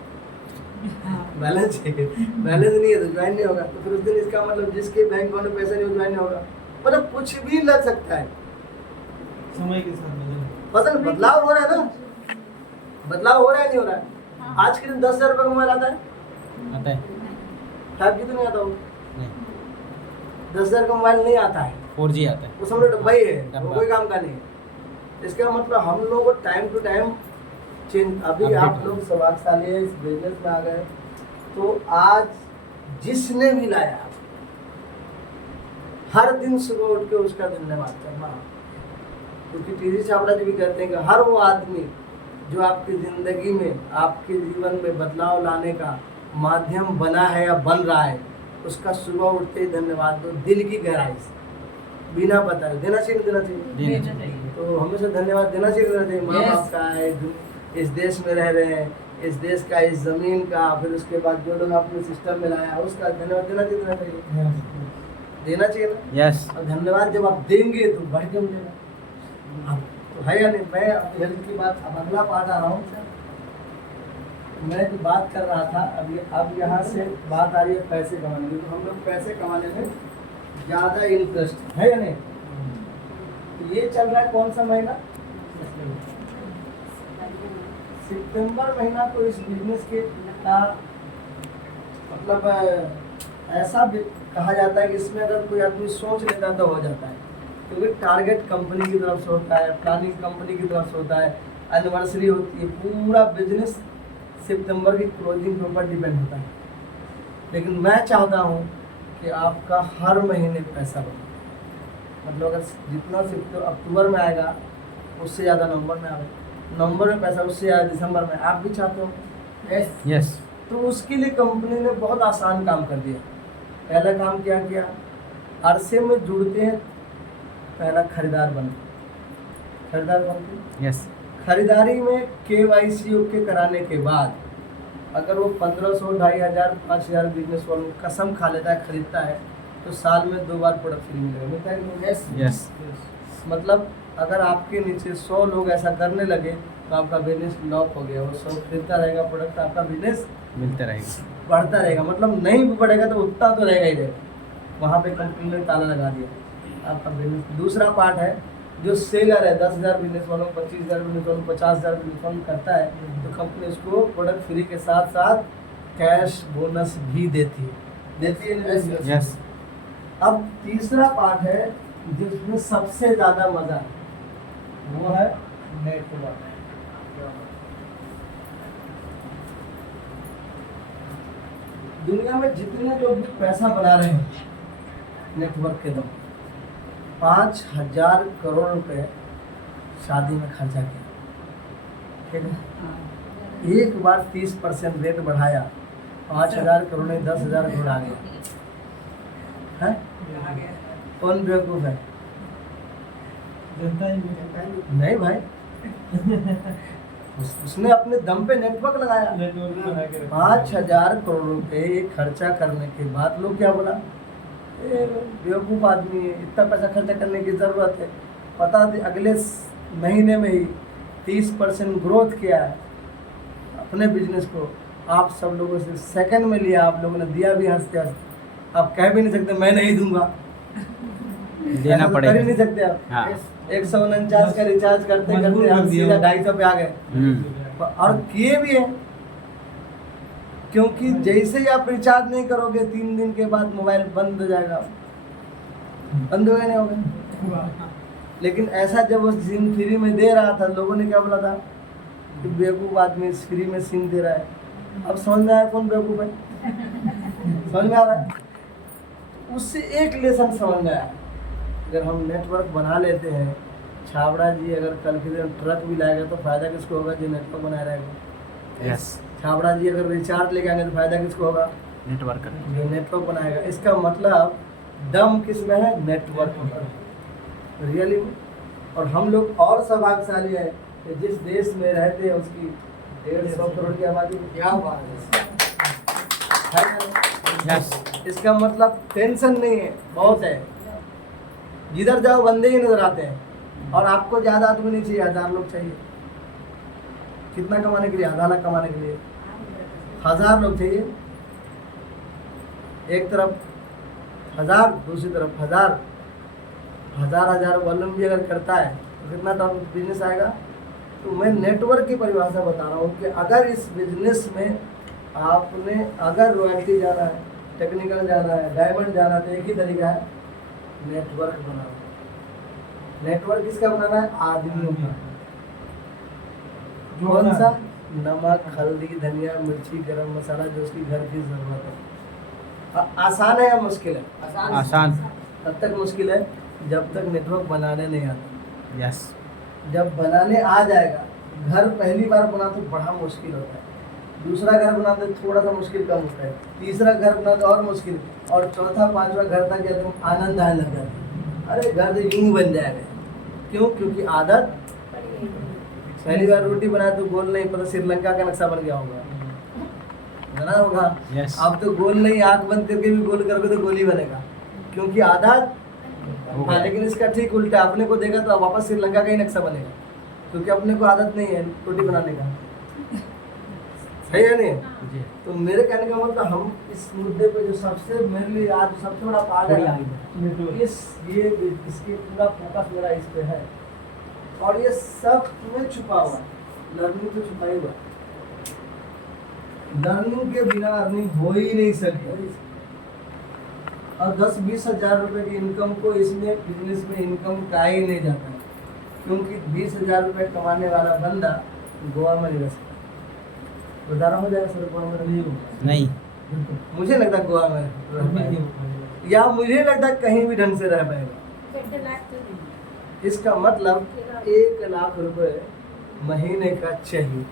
बैलेंस चाहिए, बैलेंस नहीं है तो ज्वाइन नहीं होगा। तो फिर उस दिन इसका मतलब जिसके बैंक अकाउंट में पैसा नहीं हो ज्वाइन नहीं होगा। मतलब कुछ भी लग सकता है समय के साथ पता नहीं। बदलाव हो रहा है ना, बदलाव हो रहा है नहीं हो रहा है। आज के दिन 10,000 रुपये का मोबाइल आता है, आता है 5G तो नहीं आता वो। नहीं 10,000 का मोबाइल नहीं आता है, 4G आता है। वो समझो डब्बा ही है, वो कोई काम का नहीं है। इसका मतलब हम लोग को टाइम टू टाइम चेंज। अभी Update आप हो। लोग सौभाग्यशाली है, इस बिजनेस में आ गए। तो आज जिसने भी लाया हर दिन सुबह उठ के उसका धन्यवाद करना। क्योंकि टीजी चावड़ा जी भी कहते हैं कि हर वो आदमी जो आपकी ज़िंदगी में आपके जीवन में बदलाव लाने का माध्यम बना है या बन रहा है, उसका सुबह उठते ही धन्यवाद दो दिल की गहराई से, बिना बताए। देना चाहिए नहीं देना चाहिए? देना चाहिए। तो हमेशा धन्यवाद देना चाहिए। माँ बाप का है, इस देश में रह रहे हैं, इस देश का, इस ज़मीन का, फिर उसके बाद जो लोग आपने सिस्टम में लाया उसका धन्यवाद देना चाहिए देना चाहिए ना। यस और धन्यवाद जब आप देंगे तो बढ़ के मिलेगा। तो है या नहीं? मैं अब हेल्थ की बात, अब अगला पार्ट आ रहा हूँ। मैं जो बात कर रहा था अब यहाँ से बात आ रही है पैसे कमाने की। तो हम लोग पैसे कमाने में ज़्यादा इंटरेस्ट है या नहीं? तो ये चल रहा है कौन सा महीना? सितंबर महीना। तो इस बिजनेस के मतलब ऐसा भी कहा जाता है कि इसमें अगर कोई आदमी सोच लेता है तो हो जाता है। क्योंकि टारगेट कंपनी की तरफ से होता है, प्लानिंग कंपनी की तरफ से होता है, एनिवर्सरी होती है, पूरा बिजनेस सितंबर की क्लोजिंग के ऊपर डिपेंड होता है। लेकिन मैं चाहता हूँ कि आपका हर महीने पैसा बने। मतलब अगर जितना अक्टूबर में आएगा उससे ज़्यादा नवंबर में आएगा, नवंबर में पैसा उससे ज़्यादा दिसंबर में। आप भी चाहते हो? यस। यस तो उसके लिए कंपनी ने बहुत आसान काम कर दिया। पहला काम क्या किया? आरसीएम में जुड़ते हैं, पहला खरीदार बनते यस खरीदारी में KYC ओके कराने के बाद अगर वो 1500, 2500, 5000 बिजनेस वालों कसम खा लेता है, खरीदता है, तो साल में 2 बार प्रोडक्ट फ्री मिलेगा। मिलता है कि नहीं? यस यस मतलब अगर आपके नीचे 100 लोग ऐसा करने लगे तो आपका बिजनेस लॉक हो गया। वो 100 खरीदता रहेगा प्रोडक्ट, आपका बिजनेस मिलता रहेगा। बढ़ता रहेगा। मतलब नहीं भी बढ़ेगा तो उतना तो रहेगा ही रहेगा। वहाँ पे कंपनी ने ताला लगा दिया आपका बिजनेस। दूसरा पार्ट है जो सेलर है, 10,000 बिजनेस वालों, 25,000 बिजनेस वालों, 50,000 बिजनेस वालों करता है, तो कंपनी उसको प्रोडक्ट फ्री के साथ साथ कैश बोनस भी देती है ना? यस अब तीसरा पार्ट है जिसमें सबसे ज़्यादा मज़ा है, वो है नेटवर्क। दुनिया में जितने लोग भी पैसा बना रहे हैं नेटवर्क के दम 5,000 करोड़ रुपए शादी में खर्चा किया, ठीक है। एक बार 30% रेट बढ़ाया, 5,000 करोड़ नहीं 10,000 करोड़ आ गया है। कौन बेवकूफ़ है? जनता ही नहीं भाई, उसने अपने दम पे नेटवर्क लगाया। नेटवर्क बना के रखा। 5,000 करोड़ रुपए खर्चा करने के बाद लोग क्या बोला, ये बेवकूफ़ आदमी है, इतना पैसा खर्चा करने की ज़रूरत है। पता थी अगले महीने में ही 30% ग्रोथ किया है अपने बिजनेस को। आप सब लोगों से सेकंड में लिया, आप लोगों ने दिया भी हंसते हंसते। आप कह भी नहीं सकते मैं नहीं दूंगा, देना ऐसा तो पड़ेगा। कर ही नहीं सकते आप। हाँ। 149 का रिचार्ज करते मजबूर करते कर हम दिया। सीधा 250 पे आ गए, हम्म। और किए भी है। क्योंकि जैसे ही आप रिचार्ज नहीं करोगे 3 दिन के बाद मोबाइल बंद हो जाएगा, बंद हो गया नहीं होगा। लेकिन ऐसा जब वो सिम फ्री में दे रहा था, लोगों ने क्या बोला था कि बेवकूफ़ आदमी फ्री में सिम दे रहा है। अब समझ में आया कौन बेवकूफ़ है? समझ में आ रहा है? उससे एक लेसन समझ में आया, अगर हम नेटवर्क बना लेते हैं, छाबड़ा जी अगर कल के दिन ट्रक भी लाएगा तो फ़ायदा किसको होगा? जो नेटवर्क बनाया रहेगा। यस, छाबड़ा जी अगर रिचार्ज लेके आएंगे तो फ़ायदा किसको होगा? नेटवर्क। जो नेटवर्क बनाएगा। इसका मतलब दम किस में है? नेटवर्क में, रियली में। और हम लोग और सौभाग्यशाली हैं कि जिस देश में रहते हैं उसकी 150 करोड़ की आबादी है। क्या बात है ना? यस, इसका मतलब टेंशन नहीं है, बहुत है। जिधर जाओ बंदे ही नजर आते हैं। और आपको ज़्यादा आदमी नहीं चाहिए, 1,000 लोग चाहिए। कितना कमाने के लिए? आधा लाख कमाने के लिए 1,000 लोग चाहिए। एक तरफ 1,000, दूसरी तरफ 1,000, 1,000 वॉल्यूम भी अगर करता है तो कितना टॉप बिजनेस आएगा? तो मैं नेटवर्क की परिभाषा बता रहा हूँ कि अगर इस बिजनेस में आपने अगर रॉयल्टी जाना है, टेक्निकल जाना है, डायमंड जाना है, तो एक ही तरीका है, नेटवर्क बनाना। नेटवर्क किसका बनाना है? आदमियों का। कौन सा? नमक, हल्दी, धनिया, मिर्ची, गरम मसाला, जो उसकी घर की जरूरत है। आसान है या मुश्किल है? आसान। तब तक मुश्किल है जब तक नेटवर्क बनाने नहीं आता। यस, जब बनाने आ जाएगा, घर पहली बार बना तो बड़ा मुश्किल होता है, दूसरा घर बनाते थोड़ा सा मुश्किल कम होता है, तीसरा घर बनाते और मुश्किल, और चौथा पांचवा घर तक एकदम आनंद आने लग जाता है। अरे घर तो यूं बन जाएगा। क्यों? क्योंकि आदत। पहली बार रोटी बनाए तो गोल नहीं, पता श्रीलंका का नक्शा बन गया होगा, बना होगा। यस। अब तो गोल नहीं, आंख बंद करके भी गोल करोगे तो गोल ही बनेगा, क्योंकि आदत। हो हाँ, गया। लेकिन इसका ठीक उल्टा, अपने को देखा तो वापस श्रीलंका का ही नक्शा बनेगा, क्योंकि अपने को आदत नहीं है रोटी बनाने का। सही है नहीं? जी। तो मेरे कहने का मतलब हम इस मुद्दे पे जो सबसे मेरे लिए आज सबसे बड़ा पार्ट है, इसकी पूरा फोकस मेरा इस पे है। और ये सब में छुपा हुआ है, लर्निंग तो छुपा ही हुआ है। लर्निंग के बिना अर्निंग हो ही नहीं सकती। और 10-20 हज़ार रुपये की इनकम को इसमें बिजनेस में इनकम कहा ही नहीं जाता है, क्योंकि 20,000 रुपये कमाने वाला बंदा गोवा में नहीं रह सकता। गुजारा हो जाएगा सर गोवा में? नहीं होगा। नहीं। मुझे लगता है गोवा में रह पाएगा, या मुझे लगता है कहीं भी ढंग से रह पाएगा। इसका मतलब 1 लाख रुपए महीने का चाहिए,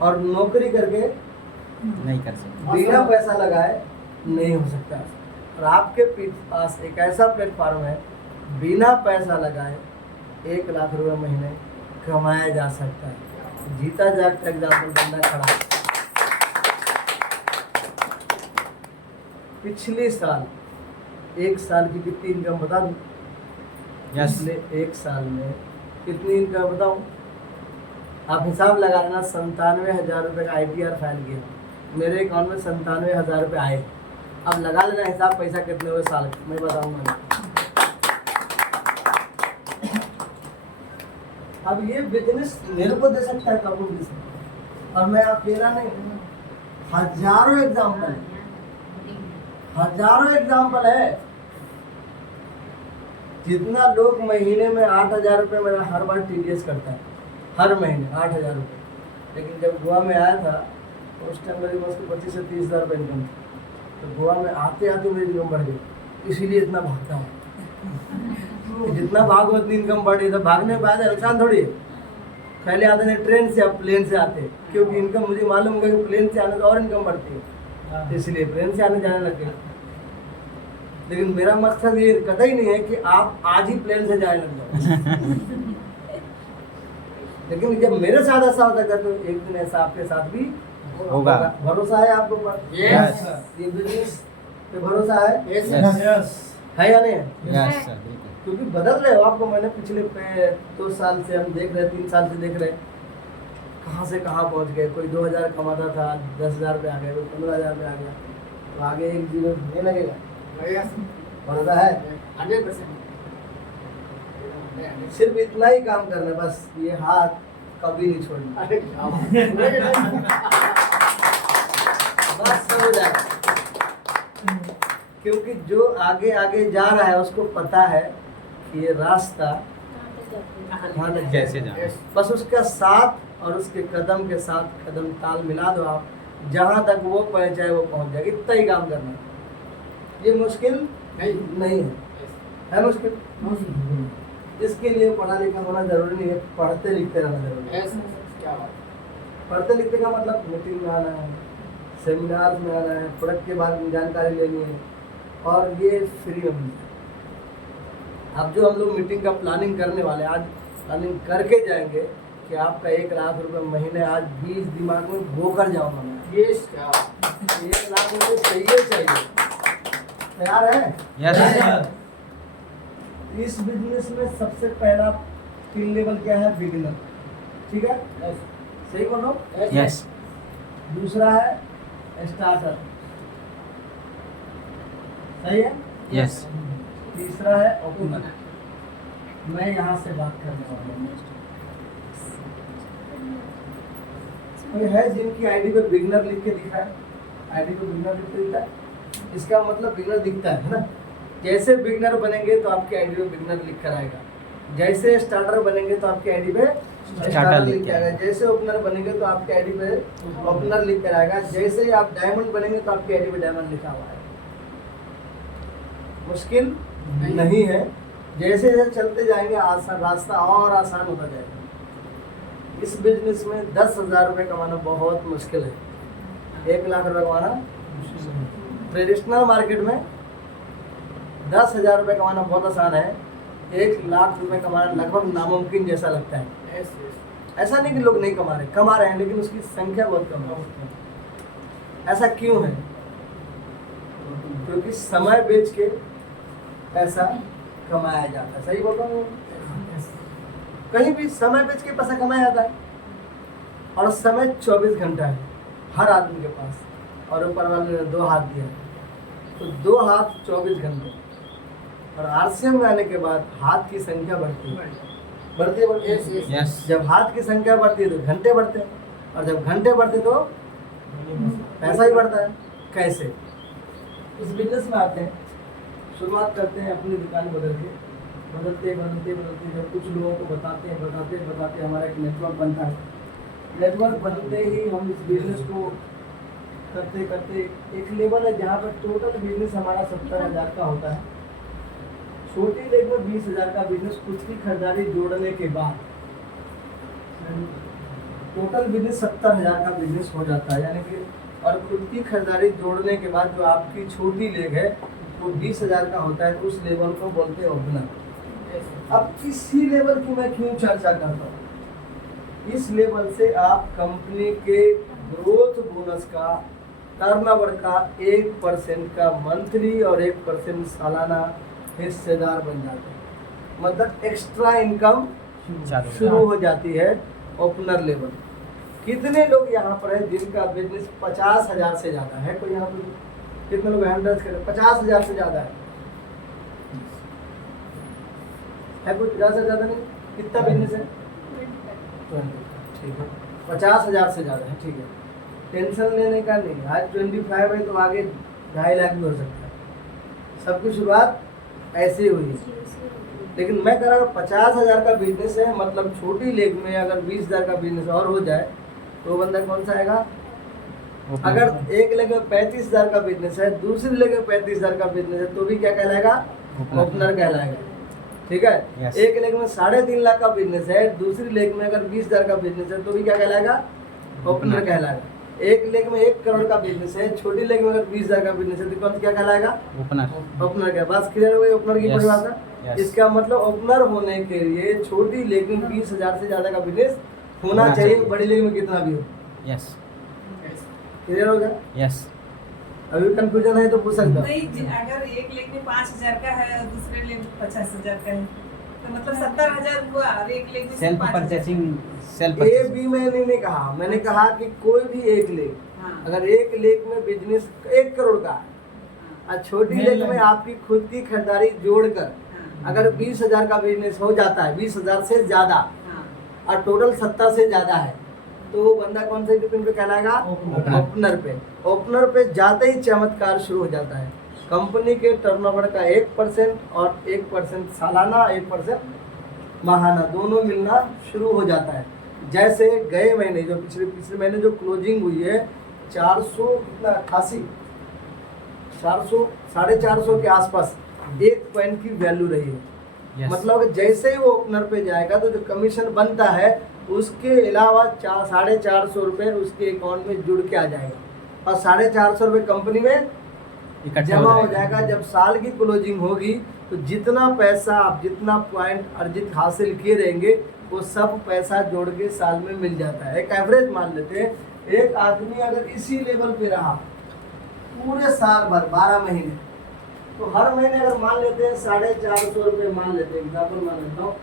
और नौकरी करके नहीं कर सकते। बिना पैसा लगाए नहीं हो सकता। और आपके पास एक ऐसा प्लेटफॉर्म है, बिना पैसा लगाए 1 लाख रुपए महीने कमाया जा सकता है। जीता जागता एग्जाम्पल बंदा खड़ा है। पिछले साल 1 साल की कितनी इनकम बता दूं? यस। पिछले 1 साल में कितनी इनकम बताऊं? आप हिसाब लगा लेना। 97,000 रुपये का ITR फाइल किया, मेरे अकाउंट में 97,000 रुपये आए। अब लगा लेना हिसाब, पैसा कितने हुए साल के, मैं बताऊंगा। अब ये बिजनेस मेरे को दे सकता है, कबूल दे सकता है, और मैं अकेला नहीं, हजारों एग्जाम्पल है, हजारों एग्जाम्पल है। जितना लोग महीने में 8,000 रुपये मेरा हर बार TDS करता है, हर महीने 8,000 रुपये। लेकिन जब गोवा में आया था तो उस टाइम मेरी बस 25 से 30 हज़ार रुपये इनकम थी। तो गोवा में आते आते मेरी इनकम बढ़ गई, इसीलिए इतना भागता हूँ। जितना भागो उतनी इनकम बढ़ी, तो भागने में फायदा नुकसान थोड़ी है। पहले आते थे ट्रेन से, अब प्लेन से आते, क्योंकि इनकम मुझे मालूम होगा कि प्लेन से आने से और इनकम बढ़ती है, तो इसलिए प्लेन से आने जाने लग गए। लेकिन मेरा मकसद ये कतई नहीं है कि आप आज ही प्लेन से जाने लग जाओ। लेकिन जब मेरे साथ ऐसा होता है तो एक दिन ऐसा आपके साथ भी होगा। भरोसा है आपको पर? Yes. ये बिजनेस पे भरोसा है? Yes. यस है या नहीं? यस सर, बिल्कुल। क्योंकि बदल रहे हो आपको। मैंने पिछले 2 साल से हम देख रहे, 3 साल से देख रहे, कहाँ से कहाँ पहुँच गए। कोई 2000 कमाता था, 10,000 पे आ गया, कोई 15,000 पे आ गया, तो आगे एक जीरो नहीं लगेगा। Yes. भरोसा है? 100%. सिर्फ इतना ही काम करना है, बस ये हाथ कभी नहीं छोड़ना, अरे क्या बात है। बस हो जाएगा। क्योंकि जो आगे आगे जा रहा है उसको पता है कि ये रास्ता कहाँ तक कैसे जाएगा। जाना। Yes. बस उसका साथ और उसके कदम के साथ कदम ताल मिला दो आप, जहाँ तक वो पहुँचाए वो पहुँच जाएगा। इतना ही काम करना है। ये मुश्किल नहीं है, है मुश्किल। इसके लिए पढ़ा लिखा होना जरूरी नहीं है, पढ़ते लिखते रहना जरूरी है। Yes. क्या बात है। पढ़ते लिखते का मतलब मीटिंग में आना है, सेमिनार में आना है, प्रोडक्ट के बारे में जानकारी लेनी है, और ये फ्री में मिलता है। अब जो हम लोग मीटिंग का प्लानिंग करने वाले, आज प्लानिंग करके जाएंगे कि आपका 1 लाख रुपए महीने, आज 20 दिमाग में वो कर जाऊंगा मैं। Yes. क्या बात है। 1 लाख रुपए चाहिए। तैयार है? यस इस बिजनेस में सबसे पहला स्किल लेवल क्या है? बिगिनर। ठीक है, Yes. सही बोलो। यस दूसरा है स्टार्टर, सही है। यस तीसरा है ओपनर। मैं यहाँ से बात करने वाला हूँ। कोई है जिनकी आईडी पे बिगनर लिख के दिख रहा है? आईडी पे बिगनर लिख के दिखता है, इसका मतलब बिगनर दिखता है ना। जैसे बिगनर बनेंगे तो आपकी आईडी पे बिगनर लिख कर आएगा, जैसे स्टार्टर बनेंगे तो आपकी आईडी पे स्टार्टर लिख के आएगा, जैसे ओपनर बनेंगे तो आपकी आईडी पे ओपनर लिख कर आएगा, जैसे आप डायमंड बनेंगे तो आपकी आईडी पे डायमंड लिखा हुआ है। मुश्किल नहीं है। जैसे जैसे चलते जाएंगे आसान, रास्ता और आसान होता जाएगा। इस बिजनेस में 10,000 रुपये कमाना बहुत मुश्किल है। 1 लाख रुपये कमाना ट्रेडिशनल मार्केट में 10,000 रुपये कमाना बहुत आसान है। 1 लाख रुपये कमाना लगभग नामुमकिन जैसा लगता है। Yes. Yes. ऐसा नहीं कि लोग नहीं कमा रहे हैं, लेकिन उसकी संख्या बहुत कम है। ऐसा क्यों है? क्योंकि समय बेच के पैसा कमाया जाता है। सही बोल रहा हूँ? कहीं भी समय बेच के पैसा कमाया जाता है, और समय 24 घंटा है हर आदमी के पास, और ऊपर वाले ने 2 हाथ दिया है, तो 2 हाथ 24 घंटे। और आरसीएम में आने के बाद हाथ की संख्या बढ़ती है, बढ़ती Yes. है। Yes. यस जब हाथ की संख्या बढ़ती है तो घंटे बढ़ते हैं, और जब घंटे बढ़ते तो पैसा ही बढ़ता है। कैसे? इस बिजनेस में आते हैं, शुरुआत करते हैं अपनी दुकान बदलते जब कुछ लोगों को बताते हमारा एक नेटवर्क बनता है। नेटवर्क बनते ही हम इस बिजनेस को करते एक लेवल है जहाँ पर टोटल बिजनेस हमारा 70,000 का होता है। छोटी लेग में 20,000 का बिजनेस, कुछ की खरीदारी जोड़ने के बाद टोटल बिजनेस 70,000 का बिजनेस हो जाता है। यानी कि और खुद की खरीदारी जोड़ने के बाद जो आपकी छोटी लेग है वो 20,000 का होता है, तो उस लेवल को बोलते हैं ओपनर। अब इसी लेवल की मैं क्यों चर्चा करता हूँ? इस लेवल से आप कंपनी के ग्रोथ बोनस का, टर्नओवर का 1% का मंथली और 1% सालाना हिस्सेदार बन जाते हैं। मतलब एक्स्ट्रा इनकम शुरू हो जाती है ओपनर लेवल। कितने लोग यहाँ पर हैं जिनका बिजनेस 50,000 से ज़्यादा है? कोई यहाँ पर कितने लोग हैंड रेज करें? 50,000 से ज़्यादा है कोई? 50 से ज़्यादा नहीं? कितना बिजनेस है? 20। ठीक है, 50,000 से ज़्यादा है। ठीक है, टेंशन लेने का नहीं। आज 25 है तो आगे 2.5 लाख भी हो सकता है। सबकी शुरुआत ऐसे हुई है। लेकिन मैं कह रहा हूँ 50,000 का बिजनेस है, मतलब छोटी लेग में अगर 20,000 का बिजनेस और हो जाए तो वो बंदा कौन सा आएगा? ओपनर। अगर एक लेग में 35,000 का बिजनेस है, दूसरी लेग में 35,000 का बिजनेस है, तो भी क्या कहलाएगा? ओपनर। ओपनर कहलाएगा। ठीक है। Yes. एक लेग में 3.5 लाख का बिजनेस है, दूसरी लेग में अगर 20,000 का बिजनेस है, तो भी क्या कहलाएगा? Opener opener. कहलाएगा। एक लेग में 1 करोड़ का बिजनेस है, छोटी लेग में अगर 20,000 का बिजनेस है, तो कौन क्या कहलाएगा? ओपनर। ओपनर क्या? बस क्लियर हो गई ओपनर की Yes. परिभाषा। Yes. इसका मतलब ओपनर होने के लिए छोटी लेग में 20,000 से ज्यादा का बिजनेस होना होना चाहिए, चाहिए। बड़ी लेग में कितना भी हो। यस क्लियर हो गया? यस अभी कंफ्यूजन है तो पूछ सकते हो। नहीं अगर एक लेग में 5,000 का है और दूसरे लेग में 50,000 का है तो मतलब 70,000 हुआ और एक लेग में self 5,000। Purchasing self A purchasing B मैंने नहीं कहा, मैंने कहा कि कोई भी एक लेग, हाँ, अगर एक लेग में बिजनेस 1 करोड़ का है हाँ, और छोटी लेग में आपकी खुद की खरीदारी जोड़कर हाँ, अगर 20,000 का बिजनेस हो जाता है, 20,000 से ज्यादा हाँ, और टोटल 70 से ज्यादा है, तो वो बंदा कौन से डिपेंड पे कहलाएगा? ओपनर। ओपनर पे। ओपनर पे जाते ही चमत्कार शुरू हो जाता है। कंपनी के टर्नओवर का 1% और 1% सालाना, 1% माहाना, दोनों मिलना शुरू हो जाता है। जैसे गए महीने जो पिछले महीने जो क्लोजिंग हुई है 400 कितना 88 400 450 के आसपास 1 पॉइंट की वैल्यू रही है। यस मतलब कि जैसे ही वो ओपनर पे जाएगा तो जो कमीशन बनता है उसके अलावा 450 रुपये उसके अकाउंट में जुड़ के आ जाएगा और 450 रुपये कंपनी में इकट्ठा जमा हो जाएगा। जब साल की क्लोजिंग होगी तो जितना पैसा आप जितना पॉइंट अर्जित हासिल किए रहेंगे वो सब पैसा जोड़ के साल में मिल जाता है। एक एवरेज मान लेते हैं, एक आदमी अगर इसी लेवल पे रहा पूरे साल भर 12 महीने, तो हर महीने अगर मान लेते हैं 450 रुपये मान लेते हैं, एग्जाम्पल मान लेता हूँ,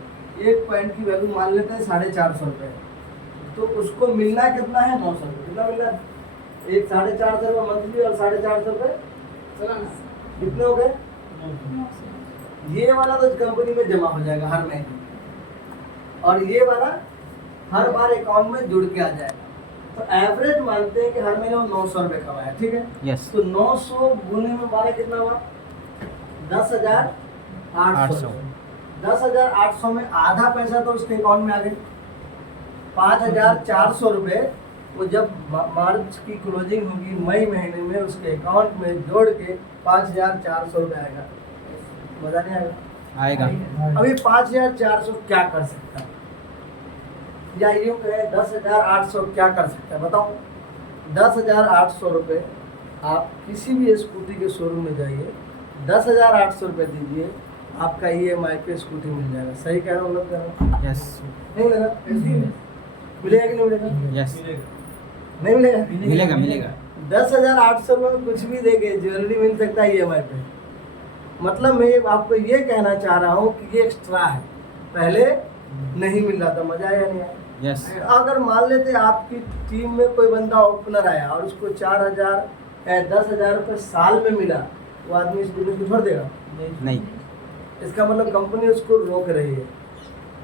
1 पॉइंट की वैल्यू मान लेते हैं 450 रुपये, तो उसको मिलना कितना है? 900 रुपये। कितना मिल रहा है? एक 450 रुपये मंथली और 450 रुपये सालाना। कितने हो गए? ये वाला तो कंपनी में जमा हो जाएगा हर महीने और ये वाला हर बार अकाउंट में जुड़ के आ जाएगा। तो एवरेज मानते हैं कि हर महीने वो 900 रुपये कमाया। ठीक है। यस तो 900 गुने में 12 कितना हुआ? 10,800। 10,800 में आधा पैसा तो उसके अकाउंट में आ गए। 5,400 रुपये वो जब मार्च की क्लोजिंग होगी मई महीने में उसके अकाउंट में जोड़ के 5,400 रुपये आएगा। मजा नहीं आएगा? आएगा अभी 5,400 क्या कर सकता है, या यूँ कहे 10,800 क्या कर सकता है? बताओ। 10,800 रुपये आप किसी भी स्कूटी के शोरूम में जाइए, 10,800 रुपये दीजिए, आपका EMI पे स्कूटी मिल जाएगा। सही कह रहा हूँ लोग? कह रहा हूँ यस नहीं मिलेगा? मिलेगा कि नहीं मिलेगा? यस नहीं मिलेगा? मिलेगा मिलेगा 10,800 रुपये में कुछ भी देके ज्वेलरी मिल सकता है EMI पे। मतलब मैं आपको ये कहना चाह रहा हूँ कि ये एक्स्ट्रा है, पहले नहीं मिल रहा था। मजा आया नहीं आया? यस अगर मान लेते आपकी टीम में कोई बंदा ओपनर आया और उसको 4,000 10,000 रुपये साल में मिला, वो आदमी इस बिजनेस को छोड़ देगा? नहीं इसका मतलब कंपनी उसको रोक रही है।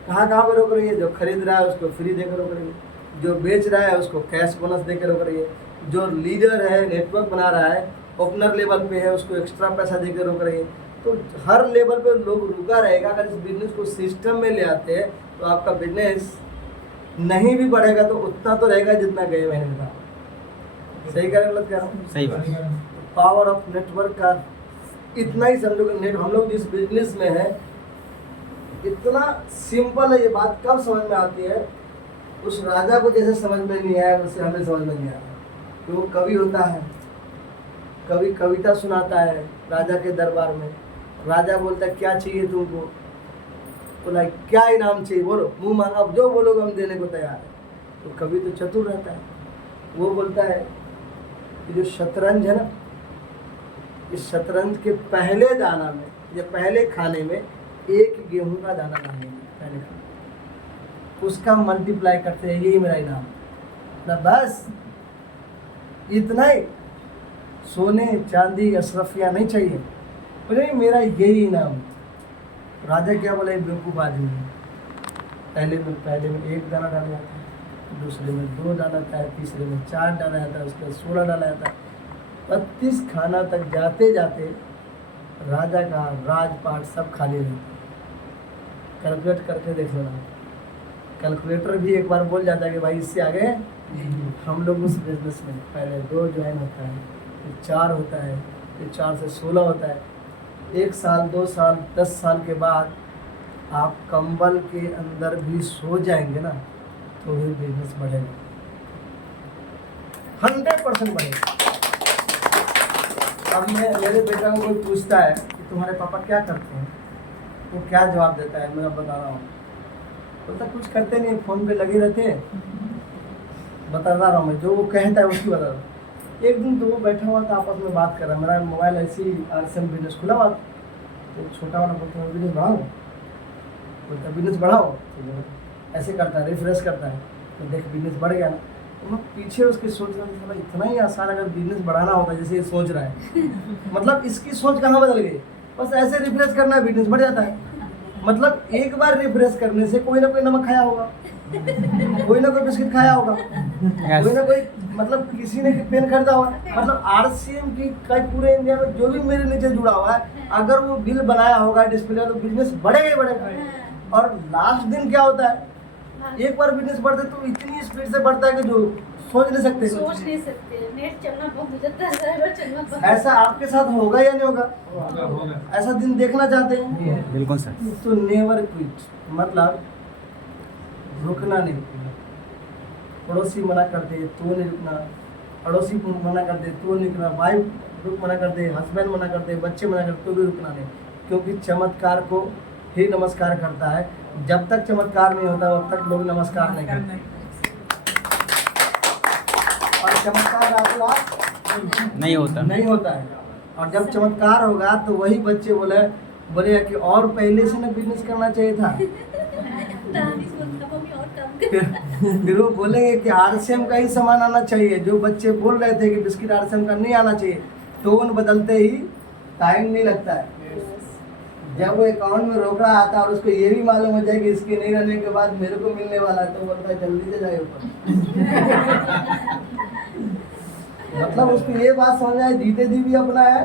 कहाँ कहाँ पे रोक रही है? जो खरीद रहा है उसको फ्री देकर रोक रही है, जो बेच रहा है उसको कैश बोनस देकर रोक रही है, जो लीडर है नेटवर्क बना रहा है ओपनर लेवल पे है उसको एक्स्ट्रा पैसा देकर रोक रही है। तो हर लेवल पे लोग रुका रहेगा। अगर इस बिजनेस को सिस्टम में ले आते हैं तो आपका बिजनेस नहीं भी बढ़ेगा तो उतना तो रहेगा जितना गए महीने में था। सही कह रहे हैं? गलत कह रहा हूँ? सही बात पावर ऑफ नेटवर्क का इतना ही समझो कि नेट हम लोग जिस बिजनेस में है इतना सिंपल है। ये बात कब समझ में आती है? उस राजा को जैसे समझ में नहीं आया वैसे हमें समझ में नहीं आया। कि वो कवि होता है, कवि कविता सुनाता है राजा के दरबार में, राजा बोलता है क्या चाहिए तुमको? बोला क्या इनाम चाहिए? बोलो, मुंह मांगा, अब जो बोलोगे हम देने को तैयार है। तो कवि तो चतुर रहता है, वो बोलता है कि जो शतरंज है ना, इस शतरंज के पहले दाना में या पहले खाने में 1 गेहूं का दाना डालने में पहले खाने, उसका मल्टीप्लाई करते हैं, यही मेरा इनाम ना। बस इतना ही, सोने चांदी अशरफिया नहीं चाहिए, बोले मेरा यही इनाम। राजा क्या बोला? बेवकूफ़ आदमी है। पहले में 1 दाना डाला जाता है, दूसरे में 2 डाला जाता है, तीसरे में 4 डाला जाता है, उसके बाद 16 डाला जाता है। 32 खाना तक जाते जाते राजा का राजपाट सब खाली रहता है। कैलकुलेट करके देख लेना। कैलकुलेटर भी एक बार बोल जाता है कि भाई इससे आगे हम लोग उस बिजनेस में पहले 2 ज्वाइन होता है, फिर 4 होता है, फिर 4 से 16 होता है। 1 साल, 2 साल, 10 साल के बाद आप कंबल के अंदर भी सो जाएंगे ना, तो ही बिजनेस बढ़ेगा, 100% बढ़ेगा। अब मेरे बेटा को कोई पूछता है कि तुम्हारे पापा क्या करते हैं, वो क्या जवाब देता है, मैं बता रहा हूँ। बोलता कुछ करते नहीं, फ़ोन पे लगे रहते हैं। बता रहा हूँ मैं, जो वो कहता है उसकी बता रहा हूँ। एक दिन तो वो बैठा हुआ था, आपस में बात कर रहा है, मेरा मोबाइल ऐसे ही RCM बिजनेस खुला हुआ, तो छोटा वाला बोलता है बिजनेस बढ़ाओ, बोलता बिजनेस बढ़ाओ, तो ऐसे करता है, रिफ्रेश करता है, तो देख बिजनेस बढ़ गया ना। तो मैं पीछे उसके सोच रहा था, इतना ही आसान अगर बिजनेस बढ़ाना होता जैसे ये सोच रहा है, मतलब इसकी सोच कहाँ बदल गई, बस ऐसे रिफ्रेश करना है, बिजनेस बढ़ जाता है। मतलब एक बार रिफ्रेश करने से कोई ना कोई नमक खाया होगा, कोई ना कोई बिस्किट खाया होगा, कोई ना कोई, मतलब किसी ने पेन खरीदा होगा। मतलब RCM की कई पूरे इंडिया में जो भी मेरे नीचे जुड़ा हुआ है, अगर वो बिल बनाया होगा डिस्प्ले, तो बिजनेस बढ़ेगा ही बढ़ेगा। और लास्ट दिन क्या होता है, एक बार बिजनेस बढ़ते तो इतनी स्पीड से बढ़ता है कि जो सोच नहीं सकते, नेट चलना बंद हो जाता है, सर्वर चलना बंद। ऐसा आपके साथ होगा या नहीं होगा? होगा। ऐसा दिन देखना चाहते हैं? बिल्कुल सर। तो नेवर क्विट, मतलब रुकना नहीं। पड़ोसी मना कर दे तो नहीं रुकना, अड़ोसी मना कर दे तो नहीं रुकना, वाइफ मना कर दे, हस्बैंड मना कर दे, बच्चे मना कर दे तो भी रुकना नहीं, क्योंकि चमत्कार को ही नमस्कार करता है। जब तक चमत्कार नहीं होता तब तक लोग नमस्कार नहीं करते, और चमत्कार रातों नहीं होता। नहीं होता है। और जब चमत्कार होगा तो वही बच्चे बोले कि और पहले से ना बिजनेस करना चाहिए था। फिर वो बोलेंगे कि RCM का ही सामान आना चाहिए। जो बच्चे बोल रहे थे कि बिस्किट RCM का नहीं आना चाहिए, टोन बदलते ही टाइम नहीं लगता है। जब वो अकाउंट में रोकड़ा आता है और उसको ये भी मालूम हो जाए कि इसके नहीं रहने के बाद मेरे को मिलने वाला है, तो बोलता है जल्दी से जाए ऊपर। मतलब उसको ये बात समझ आए, जीते जी भी अपना है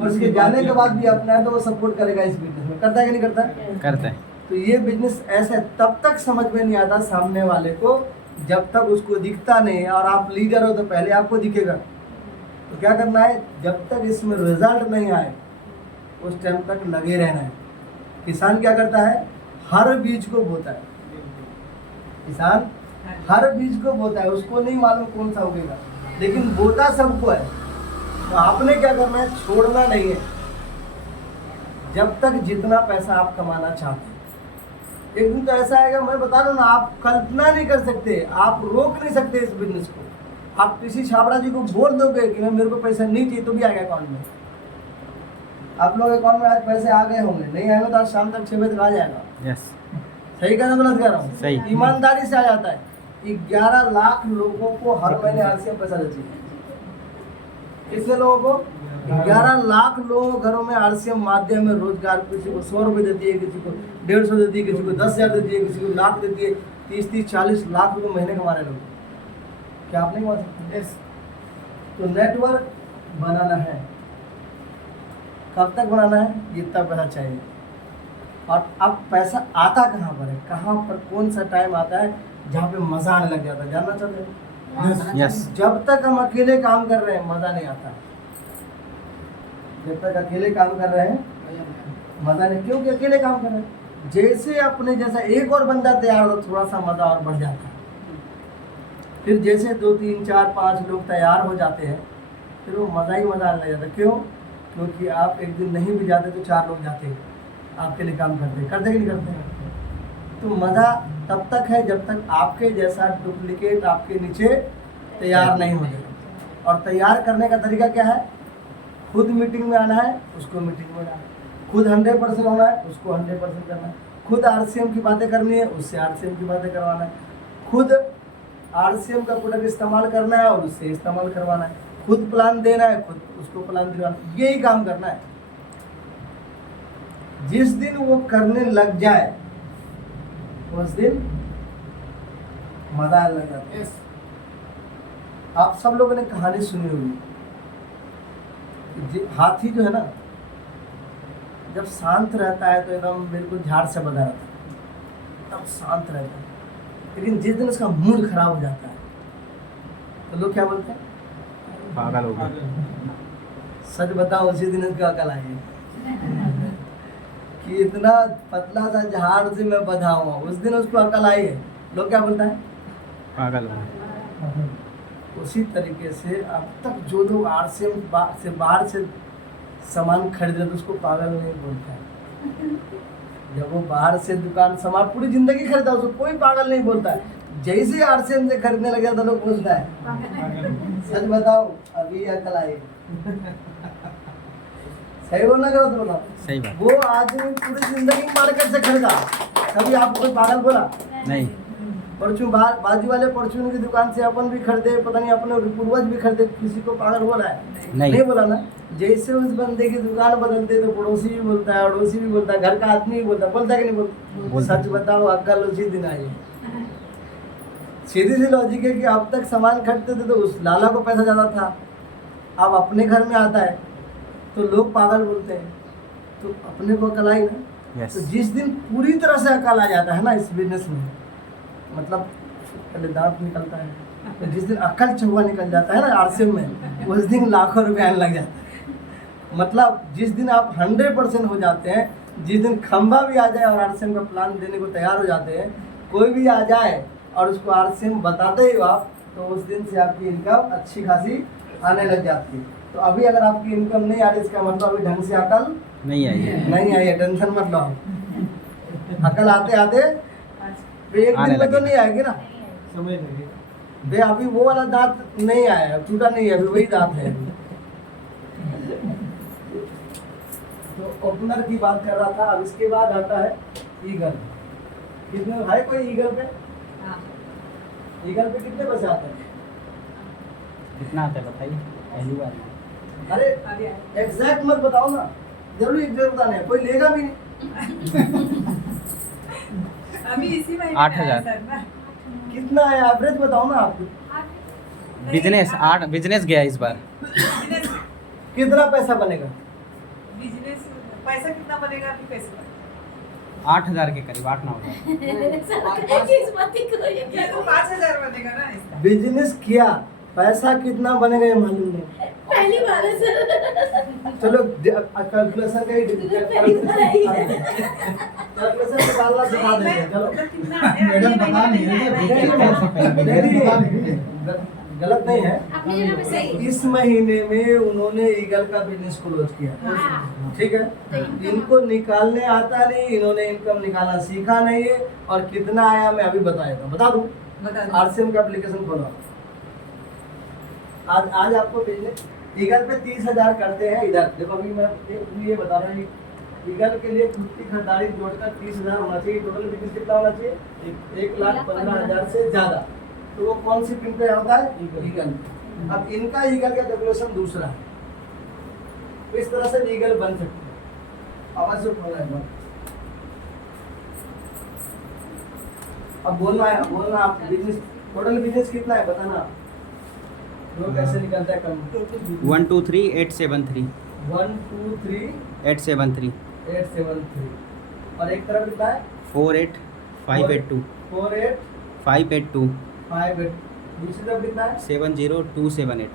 और उसके जाने के बाद भी अपना है, तो वो सपोर्ट करेगा इस बिजनेस में। करता है कि नहीं करता? करता है। तो ये बिजनेस ऐसा है, तब तक समझ में नहीं आता सामने वाले को जब तक उसको दिखता नहीं। और आप लीडर हो तो पहले आपको दिखेगा। तो क्या करना है, जब तक इसमें रिजल्ट नहीं आए उस टाइम तक लगे रहना है। किसान क्या करता है, हर बीज को बोता है। किसान हर बीज को बोता है, उसको नहीं मालूम कौन सा उगेगा, लेकिन बोता सबको है। तो आपने क्या करना है, छोड़ना नहीं है जब तक जितना पैसा आप कमाना चाहते हैं। एक दिन तो ऐसा आएगा, मैं बता रहा हूँ ना, आप कल्पना नहीं कर सकते, आप रोक नहीं सकते इस बिजनेस को। आप किसी छाबड़ा जी को बोल दोगे कि मैं, मेरे को पैसा नहीं चाहिए, तो भी आएगा अकाउंट में। आप लोग अकाउंट में आज पैसे आ गए होंगे, नहीं आएगा तो आज शाम तक 6 बजे तक आ जाएगा। यस। सही कह रहा हूँ, गलत कह रहा हूँ? सही। ईमानदारी से आ जाता है। 11 लाख लोगों को हर महीने RCM पैसा देती है। कितने लोगों को? 11 लाख लोगों घरों में RCM माध्यम में रोजगार। किसी को 100 रुपये देती है, किसी को 150 देती है, किसी को 10,000 देती है, किसी को लाख देती है। 30-40 लाख रुपये महीने कमा रहे लोग। क्या आप नहीं कमा सकते? तो नेटवर्क बनाना है। कब तक बनाना है, जितना पैसा चाहिए। और अब पैसा आता कहाँ पर है, कहाँ पर कौन सा टाइम आता है जहाँ पे मज़ा आने लग जाता है, जानना चाहते हैं? यस। जब तक हम अकेले काम कर रहे हैं मज़ा नहीं आता। जब तक अकेले काम कर रहे हैं मज़ा नहीं, क्योंकि अकेले काम कर रहे हैं। जैसे अपने जैसा एक और बंदा तैयार हो, थोड़ा सा मज़ा और बढ़ जाता है। फिर जैसे 2, 3, 4, 5 लोग तैयार हो जाते हैं, फिर वो मज़ा ही मज़ा आने लग जाता है। क्यों? क्योंकि आप एक दिन नहीं भी जाते तो 4 लोग जाते हैं आपके लिए काम करते कि नहीं करते हैं? तो मज़ा तब तक है जब तक आपके जैसा डुप्लीकेट आपके नीचे तैयार नहीं हो जाए। और तैयार करने का तरीका क्या है, खुद मीटिंग में आना है, उसको मीटिंग में आना है, खुद 100% होना है, उसको 100% करना है, खुद RCM की बातें करनी है, उससे RCM की बातें करवाना है, खुद RCM का प्रोडक्ट इस्तेमाल करना है और उससे इस्तेमाल करवाना है, खुद प्लान देना है, खुद उसको प्लान दिलवाना है। यही काम करना है। जिस दिन वो करने लग जाए उस दिन मजा आने लग जाता है। आप सब लोगों ने कहानी सुनी होगी, हाथी जो है ना, जब शांत रहता है तो एकदम बिल्कुल झाड़ से बंधा रहता है, एकदम शांत रहता है। लेकिन जिस दिन उसका मूड खराब हो जाता है, तो लोग क्या बोलते हैं? पागल हो गया। सच बताओ उसी दिन उसको अकल आई कि इतना पतला सा झाड़ से मैं बंधा हुआ हूँ, उस दिन उसको अकल आई है। लोग क्या बोलता है? पागल हो गया। उसी तरीके से अब तक जो लोग आरसीएम से बाहर से सामान खरीदते तो उसको पागल नहीं बोलता है। जब वो बाहर से दुकान सामान पूरी जिंदगी खरीदा उसको कोई पागल नहीं बोलता है। जैसे आरसीएम से खरीदने लग जाता लोग पूछता है। सच बताओ अभी अकल आई। सही बोलना गलत बोला? सही बात। वो आदमी पूरी जिंदगी मार्केट से खरीदा, कभी आपको कोई पागल बोला? नहीं। परचून बाजू वाले परचून की दुकान से अपन भी खरीदे, पता नहीं अपने पूर्वज भी खरीदे, किसी को पागल बोला है? नहीं बोला ना। जैसे उस बंदे की दुकान बदलते तो पड़ोसी भी बोलता है, अड़ोसी भी बोलता है, घर का आदमी भी बोलता है कि नहीं बोलता? सच बताओ अक्ल उसी दिन आई। सीधी सी लॉजिक है कि अब तक सामान खरीदते थे तो उस लाला को पैसा ज़्यादा था, अब अपने घर में आता है तो लोग पागल बोलते हैं, तो अपने को अकल आई ना। यस। तो जिस दिन पूरी तरह से अकल आ जाता है ना इस बिजनेस में, मतलब पहले दांत निकलता है, तो जिस दिन अकल चौवा निकल जाता है ना आरसीएम में, उस दिन लाखों रुपए आने लग जाता है। मतलब जिस दिन आप 100% हो जाते हैं, जिस दिन खंबा भी आ जाए और आरसीएम का प्लान देने को तैयार हो जाते हैं, कोई भी आ जाए और उसको आरसीएम बताते ही आप, तो उस दिन से आपकी इनकम अच्छी खासी आने लग जाती है। तो अभी अगर आपकी इनकम नहीं आ रही, इसका मतलब अभी ढंग से अकल नहीं आई है। नहीं आई है। टेंशन मत लो, अकल आते आते एक आने दिन में तो लगेगा। नहीं आएगी ना। समय लगेगा। बे अभी वो वाला दांत नहीं आया, टूटा नहीं है, अभी वही दांत है। तो ओपनर की बात कर रहा था। अब इसके बाद आता है ईगल। कितने है कोई ईगल पे? ईगल पे कितने पैसे आते हैं? कितना आता है बताइए, पहली बार। अरे अभी आए। एग्जैक्ट मत बताओ ना, जरूरी एग्जैक्ट बताना है, कोई लेगा भी नहीं। अभी इसी महीने 8,000। आया सर ना। कितना है एवरेज बताओ ना आप। बिजनेस 8 बिजनेस गया इस बार। बिजनेस कितना पैसा बनेगा? बिजनेस पैसा कितना बनेगा अभी पैसे का? 8,000 के करीब, 8-9 हज़ार। ये तो 5,000 बनेगा ना इसका। बिजनेस किया, पैसा कितना बनेगा ये मालूम नहीं। पहली बार है सर। चलो कैलकुलेशन का ही कैलकुलेशन निकालना सिखा देते हैं। चलो मतलब कितना आया? मैडम ये बता महीने नहीं में रहे आया है। नहीं, गलत नहीं है। अपनी जगह पे सही। इस महीने में उन्होंने ईगल का बिजनेस क्लोज किया, हाँ। ठीक है। इनको निकालने आता नहीं, इन्होंने इनकम निकालना सीखा नहीं है। और कितना आया मैं अभी बताएगा, बता दूं। बता दो। आरसीएम का एप्लीकेशन खोला, आज आपको बिजनेस ईगल पे 30,000 करते हैं। इधर देखो, अभी मैं ये बता रहा हूँ, ईगल के लिए खुद की खरीदारी जोड़कर 30,000 होना चाहिए। टोटल बिजनेस कितना होना चाहिए? 1,15,000 से ज़्यादा। तो वो कौन सी पिन पे होता है? ईगल। अब इनका ईगल का कैलकुलेशन दूसरा है। इस तरह से ईगल बन सकते हैं। आवाज से खोलना है। अब बोलना है, बोलना आप। बिजनेस टोटल बिजनेस कितना है बताना। लोग कैसे निकलता है कम? 1 2 3 8 7 3 1 2 3 8 7 3 8 7 3। और एक तरफ कितना है? 4 8 5 8 2 4 8 5 8 2 5 8। दूसरी तरफ कितना है? 7 0 2 7 8।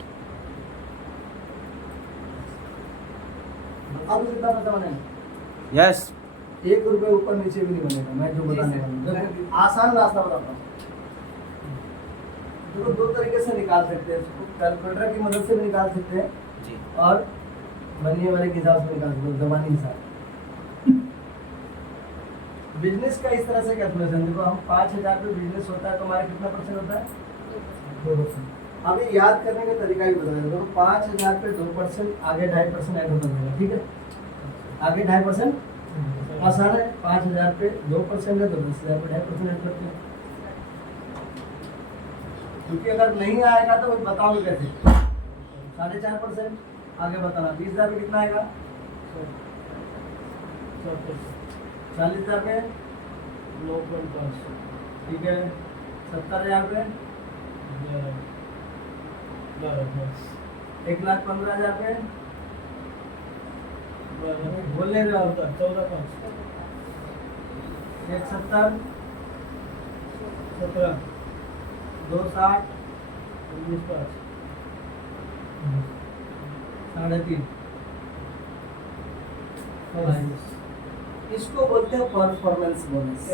अब कितना पता बनेगा? यस। 1 रुपए ऊपर नीचे भी नहीं बनेगा। मैं जो बताने वाला हूँ, देखो आसान रास्ता बताता हूँ। देखो दो तरीके से निकाल सकते हैं इसको। कैलकुलेटर की मदद से भी निकाल सकते हैं जी। और बनने वाले के हिसाब से निकाल सकते हैं, जबानी हिसाब। बिजनेस का इस तरह से कैलकुलेशन देखो, हम 5,000 पे बिजनेस होता है तो हमारा कितना परसेंट होता है? 2%। अभी याद करने का तरीका ही बता दें। देखो 5,000 पे 2%, आगे 2.5% ऐड होता जाएगा, ठीक है। आगे 2.5% आसान है। 5,000 पे 2% है तो 10,000 पे 2.5% ऐड करते हैं। क्योंकि अगर नहीं आएगा तो बताओगे कैसे? 4.5% आगे बताना। 20,000 पे कितना आएगा? 40,000 पे 9.5 ठीक है। 70,000 पे 1,15,000 पे बोलने दो। 14.5 170 17 260 19.5 3.5 22 इसको बोलते हैं परफॉर्मेंस बोनस।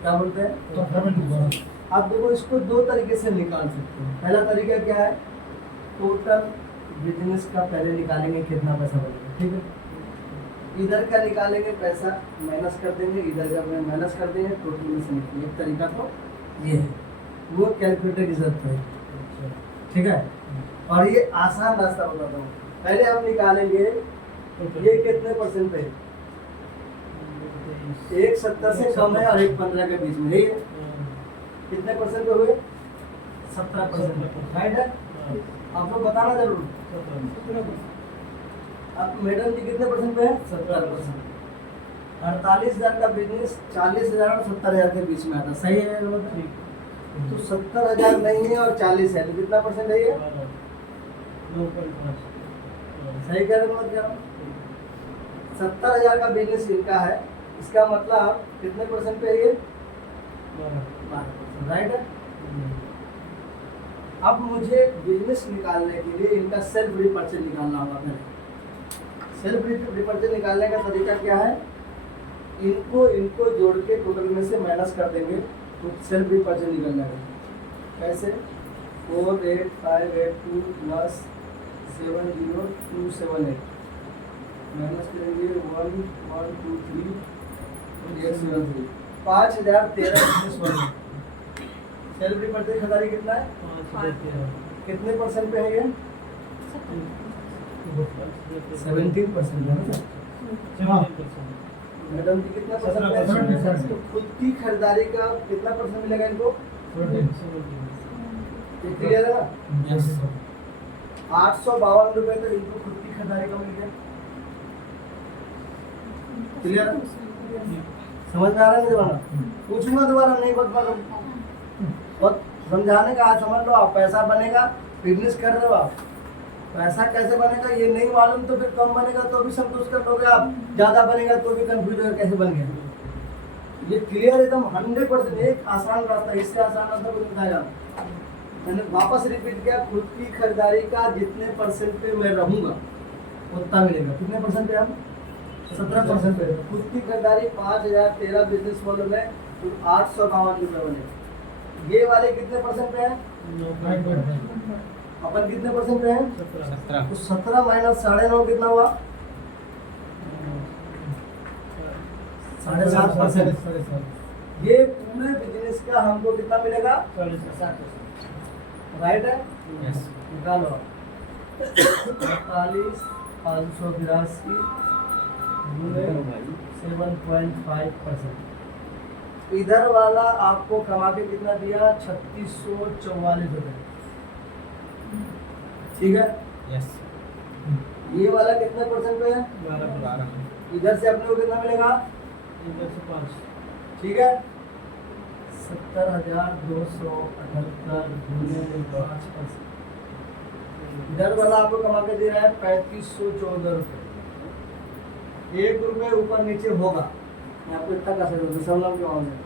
क्या बोलते हैं? Performance bonus. आप देखो इसको दो तरीके से निकाल सकते हो। पहला तरीका क्या है, टोटल बिजनेस का पहले निकालेंगे कितना पैसा बनेगा, ठीक है। इधर का निकालेंगे पैसा, माइनस कर देंगे, इधर का माइनस कर देंगे, टोटल में से निकलेंगे। एक तरीका तो ये है, वो कैलकुलेटर की जरूरत है, अच्छा ठीक है। और ये आसान रास्ता बताता हूँ। पहले हम निकालेंगे ये कितने परसेंट पे, 1.70 से कम है और 1.15 के बीच में, यही है। कितने परसेंट पे हुए? 17%, राइट है। आपको बताना जरूर। अब मैडम जी कितने परसेंट पे है? 70%। 48,000 का बिजनेस 40,000 और 70,000 के बीच में आता, सही है? तो 70,000 नहीं है और 40 है, तो कितना परसेंट है ये? 9.5 सही कह रहे हो? 70,000 का बिजनेस इनका है, इसका मतलब कितने परसेंट पे है ये? 12%, राइट है। अब मुझे बिजनेस निकालने के लिए इनका सेल्फ रिपर्चेज निकालना होगा। पहले सेल्फ रिपर्चेज निकालने का तरीका क्या है, इनको जोड़ के टोटल में से माइनस कर देंगे तो सेल्फ रिपर्चेज निकल जाएगा। कैसे? 48582 प्लस 70278 माइनस करेंगे 1123 873 5,013 सेल्फ रिपर्चेज खरीदारी कितना है? 5 कितने परसेंट पे है ये? 17% है ना? मैडम जी कितना परसेंट पे है? 17%। तो खुद की खरीदारी का कितना परसेंट मिलेगा इनको? ये क्लियर है ना? यस 852 रुपए तो इनको खुद की खरीदारी का मिल गया। क्लियर है? समझ में आ रहा है मुझे वाला? पूछूंगा दोबारा, नहीं बता रहा बहुत समझाने का। आज समझ लो आप, पैसा बनेगा, बिजनेस कर रहे हो आप, पैसा कैसे बनेगा ये नहीं मालूम तो फिर कम बनेगा तो भी संतुष्ट कर लोगे आप, ज्यादा बनेगा तो भी कंफ्यूज होगा कैसे बन गया। ये क्लियर एकदम 100%, एक आसान रास्ता, इससे आसान रास्ता कुछ बताया। मैंने वापस रिपीट किया, खुद की खरीदारी का जितने परसेंट पे मैं रहूंगा उतना मिलेगा। कितने परसेंट पे हम? 17% पे। खुद की खरीदारी 5,013 बिजनेस वालों में तो 852 रुपये बनेगा। ये वाले कितने परसेंट पे है? अपन कितने परसेंट पे है? 17 तो 17 माइनस 9.5 कितना हुआ? 7.5%। ये पूरे बिजनेस का हमको कितना मिलेगा? 7.5 राइट है। यस निकालो 48 582 7.5%। इधर वाला आपको कमा के कितना दिया? 3644 रुपये, ठीक है। यस ये वाला कितने परसेंट पे है? 12 इधर से अपने को कितना मिलेगा? इधर से 5 ठीक है। 70,278 गुने में 5%। इधर वाला आपको कमा के दे रहा है 3514 रुपये। 1 रुपये ऊपर नीचे होगा, मैं आपको इतना कर सकता हूँ दशमलव के वहाँ में।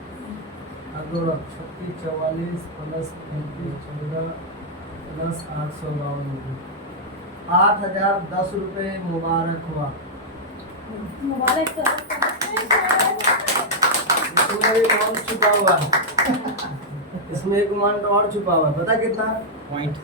अगर 36 44 प्लस 35 14 प्लस 852 रुपये, 8,010 रुपये मुबारक हुआ। मुबारक इसमें एक और छुपा हुआ है, इसमें एक अमाउंट और छुपा हुआ है, पता कितना? पॉइंट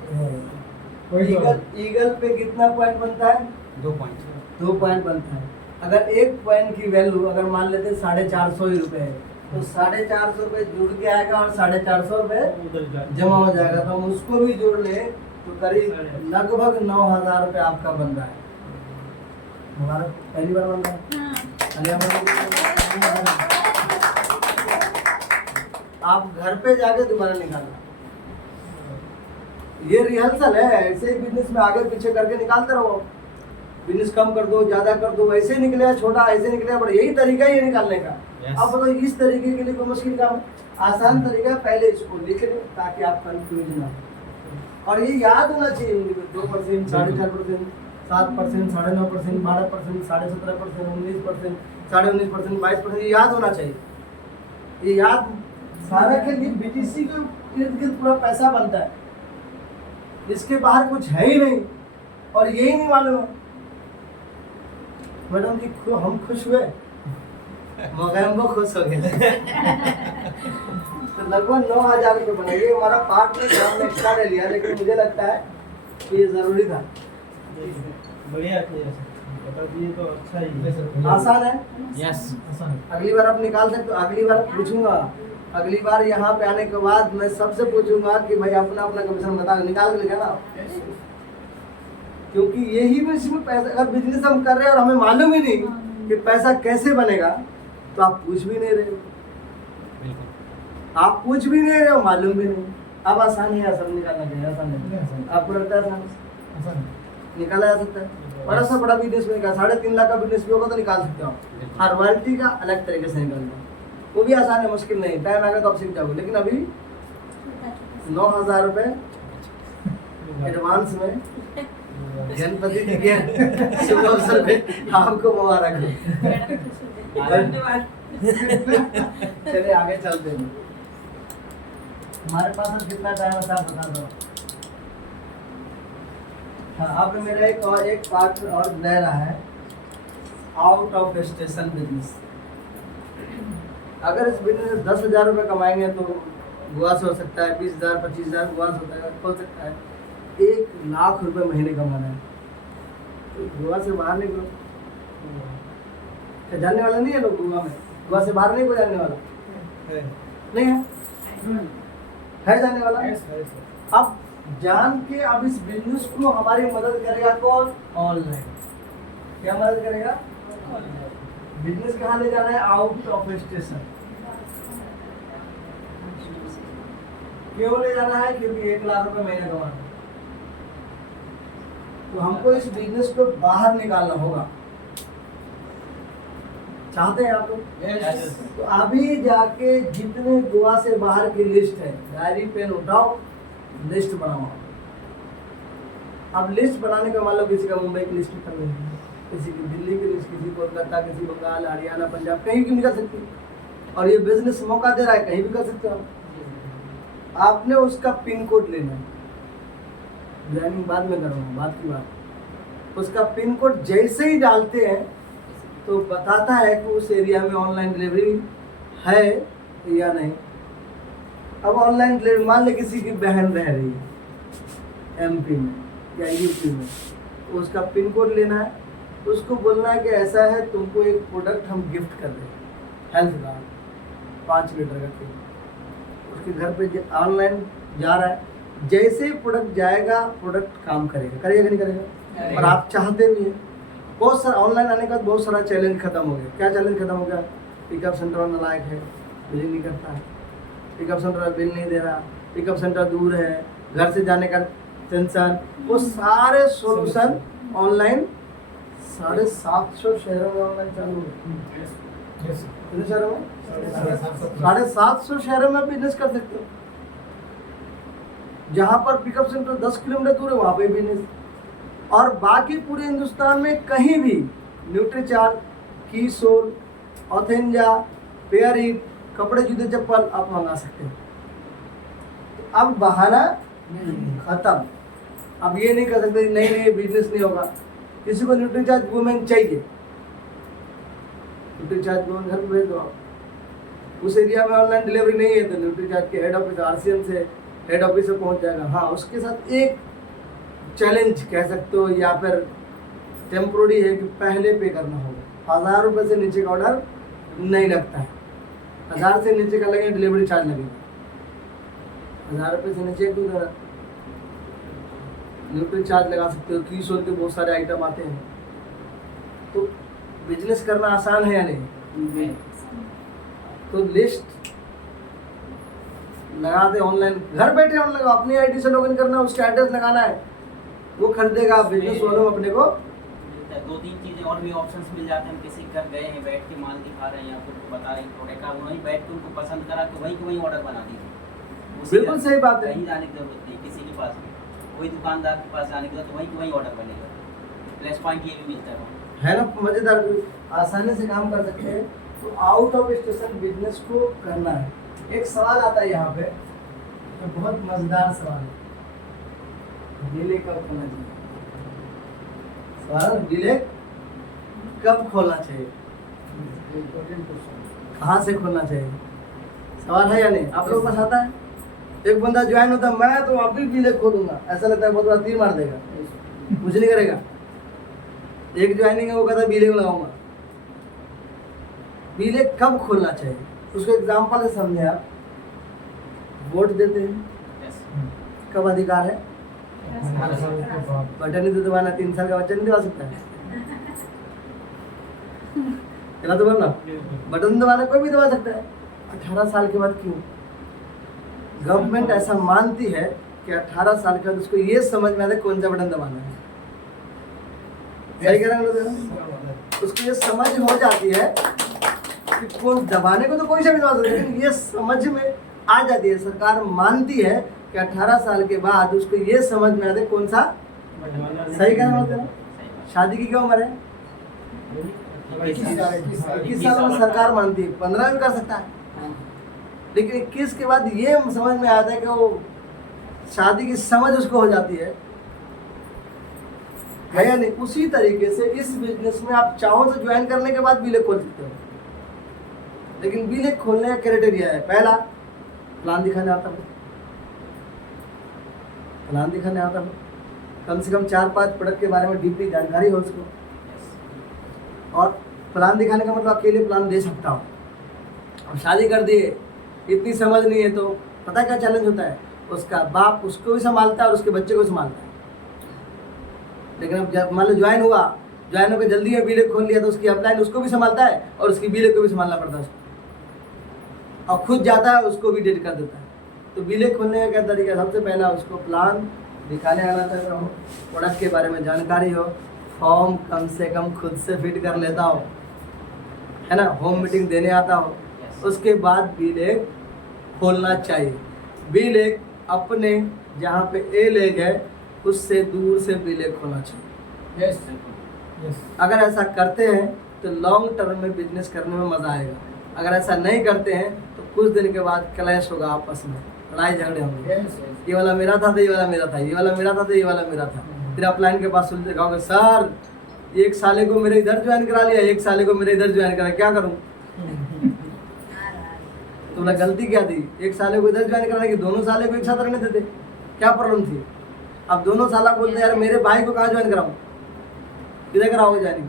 ईगल पे कितना पॉइंट बनता है? 2 पॉइंट 2 पॉइंट बनता है। अगर एक पॉइंट की वैल्यू अगर मान लेते 450 रुपये है तो 450 रुपये जुड़ के आएगा और 450 रुपये उधर जा जमा हो जाएगा। तो हम उसको भी जोड़ लें तो करीब लगभग 9,000 रुपये आपका बन रहा है। हमारा पहली बार बन रहा है। अरे हमारा आप घर पे जाके दोबारा निकालना, ये रिहर्सल है। ऐसे ही बिजनेस में आगे पीछे करके निकालते रहो, बिजनेस कम कर दो ज्यादा कर दो, वैसे निकलेगा छोटा ऐसे निकलेगा बड़ा, यही तरीका ही है निकालने का। Yes. अब बताओ इस तरीके के लिए कोई मुश्किल काम है? आसान तरीका है, पहले इसको लिख लें ताकि आप कंफ्यूज ना हो। और ये याद होना चाहिए 2%, 4.5%, 7%, 9.5%, 12%, 17.5%, 19%, 19.5%, 22%, ये याद होना चाहिए। ये याद सारा के लिए बीटीसी के इर्द गिर्द पूरा पैसा बनता है। इसके बाहर कुछ है ही नहीं और यही नहीं मालूम है। मैडम जी हम खुश हुए, मगर हमको खुश हो गए। तो लगभग 9,000 रुपये बना। ये हमारा पार्ट में हमने एक्स्ट्रा ले लिया, लेकिन मुझे लगता है कि ये जरूरी था। बढ़िया किया सर, बता दिए तो अच्छा ही है। आसान है, यस आसान। अगली बार आप निकाल सकते हो। अगली बार पूछूंगा, अगली बार यहाँ पे आने के बाद मैं सबसे पूछूंगा कि भाई अपना अपना कमीशन बता निकाल के लेगा ना, क्योंकि यही भी इसमें पैसा, अगर बिजनेस हम कर रहे हैं और हमें मालूम ही नहीं कि पैसा कैसे बनेगा तो आप पूछ भी नहीं रहे हो, बिल्कुल। आप पूछ भी नहीं रहे हो, मालूम भी नहीं। अब आसान है, आसान निकालना चाहिए, आसान है। आपको लगता है आसान आसान। निकाला जा सकता है? बड़ा सा बड़ा बिजनेस में निकाल, 3.5 लाख का बिजनेस भी होगा तो निकाल सकते हो आप। हाँ, रॉयल्टी का अलग तरीके से निकालना, वो भी आसान है, मुश्किल नहीं। टाइम आएगा तो आप सीख जाओगे। लेकिन अभी 9,000 रुपये एडवांस में गणपति जी के शुभ अवसर पे आपको मुबारक हो। धन्यवाद। चलिए आगे चलते हैं। हमारे पास अब कितना टाइम है साहब बता दो। हाँ, अब मेरा एक पार्ट और रह रहा है, आउट ऑफ स्टेशन बिजनेस। अगर इस बिजनेस में 10,000 रुपये कमाएंगे तो गोवा से हो सकता है, 20,000 25,000 गोवा से हो सकता है। 1 लाख रुपए महीने कमाना है तो गोवा से बाहर निकलो। क्या जानने वाला नहीं है लोग गोवा में? गोवा से बाहर नहीं कोई जानने वाला है। नहीं है? है जानने वाला? है सर। अब जान के अब इस बिजनेस को हमारी मदद करेगा कौन? ऑनलाइन। क्या मदद करेगा? बिजनेस कहाँ ले जाना है? Out of station. क्यों ले जाना है? क्योंकि 1 लाख रुपए महीने कमाना है। तो हमको इस बिजनेस को बाहर निकालना होगा। चाहते हैं आप लोग? तो अभी जाके जितने गोवा से बाहर की लिस्ट है, डायरी पेन उठाओ, लिस्ट बनाओ। अब लिस्ट बनाने का मान लो किसी का मुंबई की लिस्ट निकल रही है, किसी की दिल्ली की लिस्ट, किसी कोलकाता, किसी बंगाल, हरियाणा, पंजाब, कहीं भी निकल सकती है। और ये बिजनेस मौका दे रहा है, कहीं भी कर सकते हो। आपने उसका पिन कोड लेना है, ज्वाइनिंग बाद में करूँगा, बाद की बात। उसका पिन कोड जैसे ही डालते हैं तो बताता है कि उस एरिया में ऑनलाइन डिलीवरी है या नहीं। अब ऑनलाइन डिलीवरी, मान ले किसी की बहन रह रही है MP में या UP में, तो उसका पिन कोड लेना है, तो उसको बोलना है कि ऐसा है, तुमको एक प्रोडक्ट हम गिफ्ट कर रहे हैं, हेल्थ कार्ड 5 लीटर का तेल। उसके घर पे ऑनलाइन जा रहा है, जैसे ही प्रोडक्ट जाएगा प्रोडक्ट काम करेगा, करेगा कि नहीं करेगा? और आप चाहते भी हैं। बहुत सारा ऑनलाइन आने का बहुत सारा चैलेंज खत्म हो गया। क्या चैलेंज खत्म हो गया? पिकअप सेंटर नालायक है, बिलिंग नहीं करता है, पिकअप सेंटर बिल नहीं दे रहा, पिकअप सेंटर दूर है, घर से जाने का टेंशन, वो सारे सॉल्यूशन ऑनलाइन 750 शहरों में ऑनलाइन चालू है। कितने शहरों में? 750 शहरों में बिजनेस कर सकते हो। जहाँ पर पिकअप सेंटर 10 किलोमीटर दूर है वहाँ पे बिजनेस। और बाकी पूरे हिंदुस्तान में कहीं भी न्यूट्रीचार्ज, कीसोल, ऑथेंजा, पेयरिट, कपड़े, जूते, चप्पल आप मंगा सकते हैं। तो अब बहाना खत्म। अब ये नहीं कर सकते नहीं नहीं बिजनेस नहीं होगा। किसी को न्यूट्रीचार्ज वुमेन चाहिए, न्यूट्रीचार्ज वुमेन घर पे भेज दो आप। उस एरिया में ऑनलाइन डिलीवरी नहीं है तो न्यूट्रीचार्ज के हेड ऑफिस RCM से हेड ऑफिस से पहुंच जाएगा। हाँ, उसके साथ एक चैलेंज कह सकते हो या फिर टेम्पोररी है कि पहले पे करना होगा। 1000 रुपये से नीचे का ऑर्डर नहीं लगता है। 1000 से नीचे का लगेगा डिलीवरी चार्ज लगेगा। 1000 रुपये से नीचे क्यों करा? न्यूट्री चार्ज लगा सकते हो, कीसोल के बहुत सारे आइटम आते हैं। तो बिजनेस करना आसान है या नहीं? तो लिस्ट लगाते ऑनलाइन, घर बैठे ऑनलाइन लगाओ, अपनी ID से लॉगिन करना है, उसका एड्रेस लगाना है, वो खरीदेगा। बिजनेस वालों में अपने को 2-3 चीजें और भी ऑप्शंस मिल जाते हैं। हम किसी के घर गए हैं, बैठ के माल दिखा रहे हैं या फिर बता रहे हैं प्रोडक्ट का, वहीं बैठ के उनको पसंद करा तो वहीं के वहीं ऑर्डर बना दीजिए। बिल्कुल सही बात है। कहीं जाने की जरूरत नहीं किसी के पास, कोई दुकानदार के पास जाने की जरूरत, वहीं के वहीं ऑर्डर बनेगा। प्लस पॉइंट ये भी मिलता है ना, मजेदार, आसानी से काम कर सकते हैं। तो आउट ऑफ स्टेशन बिजनेस को करना है। एक सवाल आता है यहाँ पे, तो बहुत मजेदार सवाल है। डिले कब खोलना चाहिए? सर डिले कब खोलना चाहिए? Important question. कहाँ से खोलना चाहिए? सवाल है या नहीं? आप लोगों के पास आता है? एक बंदा ज्वाइन होता है, मैं तो अभी डिले खोलूंगा, ऐसा लगता है बहुत बड़ा तीर मार देगा, कुछ नहीं करेगा। एक ज्वाइनिंग है वो कहता है बीले लगाऊंगा। बीले कब खोलना चाहिए उसको एग्जाम्पल से समझे आप। वोट देते हैं, Yes. कब अधिकार है? 18 साल के बाद बटन ही तो दबाना, 3 साल का बच्चा नहीं दबा सकता है। क्या तो बोलना, बटन दबाना कोई भी दबा सकता है। 18 साल के बाद क्यों? गवर्नमेंट ऐसा मानती है कि 18 साल के बाद उसको ये समझ में आता है कौन सा बटन दबाना है। सही कह रहे हैं? उसको ये समझ हो जाती है कि कौन दबाने को तो कोई से भी दबा सकता है, लेकिन ये समझ में आ जाती है, सरकार मानती है कि 18 साल के बाद उसको ये समझ में आता है कौन सा। सही कह रहे हैं? शादी की क्या उम्र है? 21 साल में सरकार मानती है, 15 में कर सकता है, लेकिन 21 के बाद ये समझ में आता है कि वो शादी की समझ उसको हो जाती है या नहीं। उसी तरीके से इस बिजनेस में आप चाहो तो ज्वाइन करने के बाद बीले खोल सकते हो, लेकिन बीले खोलने का क्राइटेरिया है, पहला प्लान दिखाने आता हो, प्लान दिखाने आता हो, कम से कम 4-5 प्रोडक्ट के बारे में डीपली जानकारी हो उसको। और प्लान दिखाने का मतलब अकेले प्लान दे सकता हो। अब शादी कर दिए, इतनी समझ नहीं है, तो पता क्या चैलेंज होता है, उसका बाप उसको भी संभालता है और उसके बच्चे को भी संभालता है। लेकिन अब जब मान लो ज्वाइन हुआ, ज्वाइन होकर जल्दी में बीले खोल लिया, तो उसकी अपलाइन उसको भी संभालता है और उसकी बीले को भी संभालना पड़ता है उसको, और खुद जाता है उसको भी डेट कर देता है। तो बीले खोलने का क्या तरीका है? सबसे पहला उसको प्लान दिखाने आना चाहिए हो, प्रोडक्ट के बारे में जानकारी हो, फॉर्म कम से कम खुद से फिट कर लेता हो, है ना, होम मीटिंग देने आता हो, उसके बाद बीले खोलना चाहिए। बीले अपने जहाँ पे ए लेग है उससे दूर से बीले खोलना चाहिए। यस यस अगर ऐसा करते हैं तो लॉन्ग टर्म में बिजनेस करने में मज़ा आएगा। अगर ऐसा नहीं करते हैं तो कुछ दिन के बाद क्लैश होगा, आपस में लड़ाई झगड़े होंगे, यस ये वाला मेरा था तो ये वाला मेरा था, ये वाला मेरा था तो ये वाला मेरा था। फिर अपलाइन के पास सुनते कहोगे सर एक साले को मेरे इधर ज्वाइन करा लिया, एक साले को मेरे इधर ज्वाइन करा, क्या करूँ? तुमने गलती क्या थी? एक साले को इधर ज्वाइन कराने की, दोनों साले को एक साथ रहने देते, क्या प्रॉब्लम थी? अब दोनों साला बोलते यार मेरे भाई को कहाँ ज्वाइन कराऊँ, किधर कराओगे ज्वाइनिंग?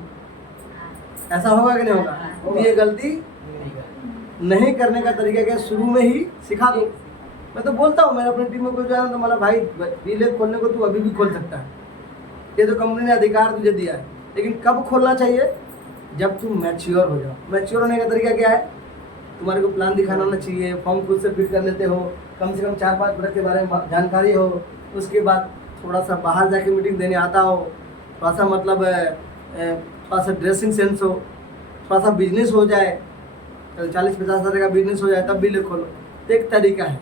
ऐसा होगा कि नहीं होगा? तो ये गलती नहीं करने का तरीका क्या, शुरू में ही सिखा दो। मैं तो बोलता हूँ, मैंने अपनी टीम में कोई जो है तो मतलब भाई डीले खोलने को तू अभी भी खोल सकता है, ये तो कंपनी ने अधिकार तुझे दिया है, लेकिन कब खोलना चाहिए? जब तुम मैच्योर हो जाओ। मैच्योर होने का तरीका क्या है? तुम्हारे को प्लान दिखाना आना चाहिए, फॉर्म खुद से फिट कर लेते हो, कम से कम 4-5 प्रोडक्ट के बारे में जानकारी हो, उसके बाद थोड़ा सा बाहर जाके मीटिंग देने आता हो, थोड़ा सा मतलब थोड़ा सा ड्रेसिंग सेंस हो, थोड़ा सा बिजनेस हो जाए, 40-50 हज़ार का बिजनेस हो जाए, तब भी ले खोलो। तो एक तरीका है,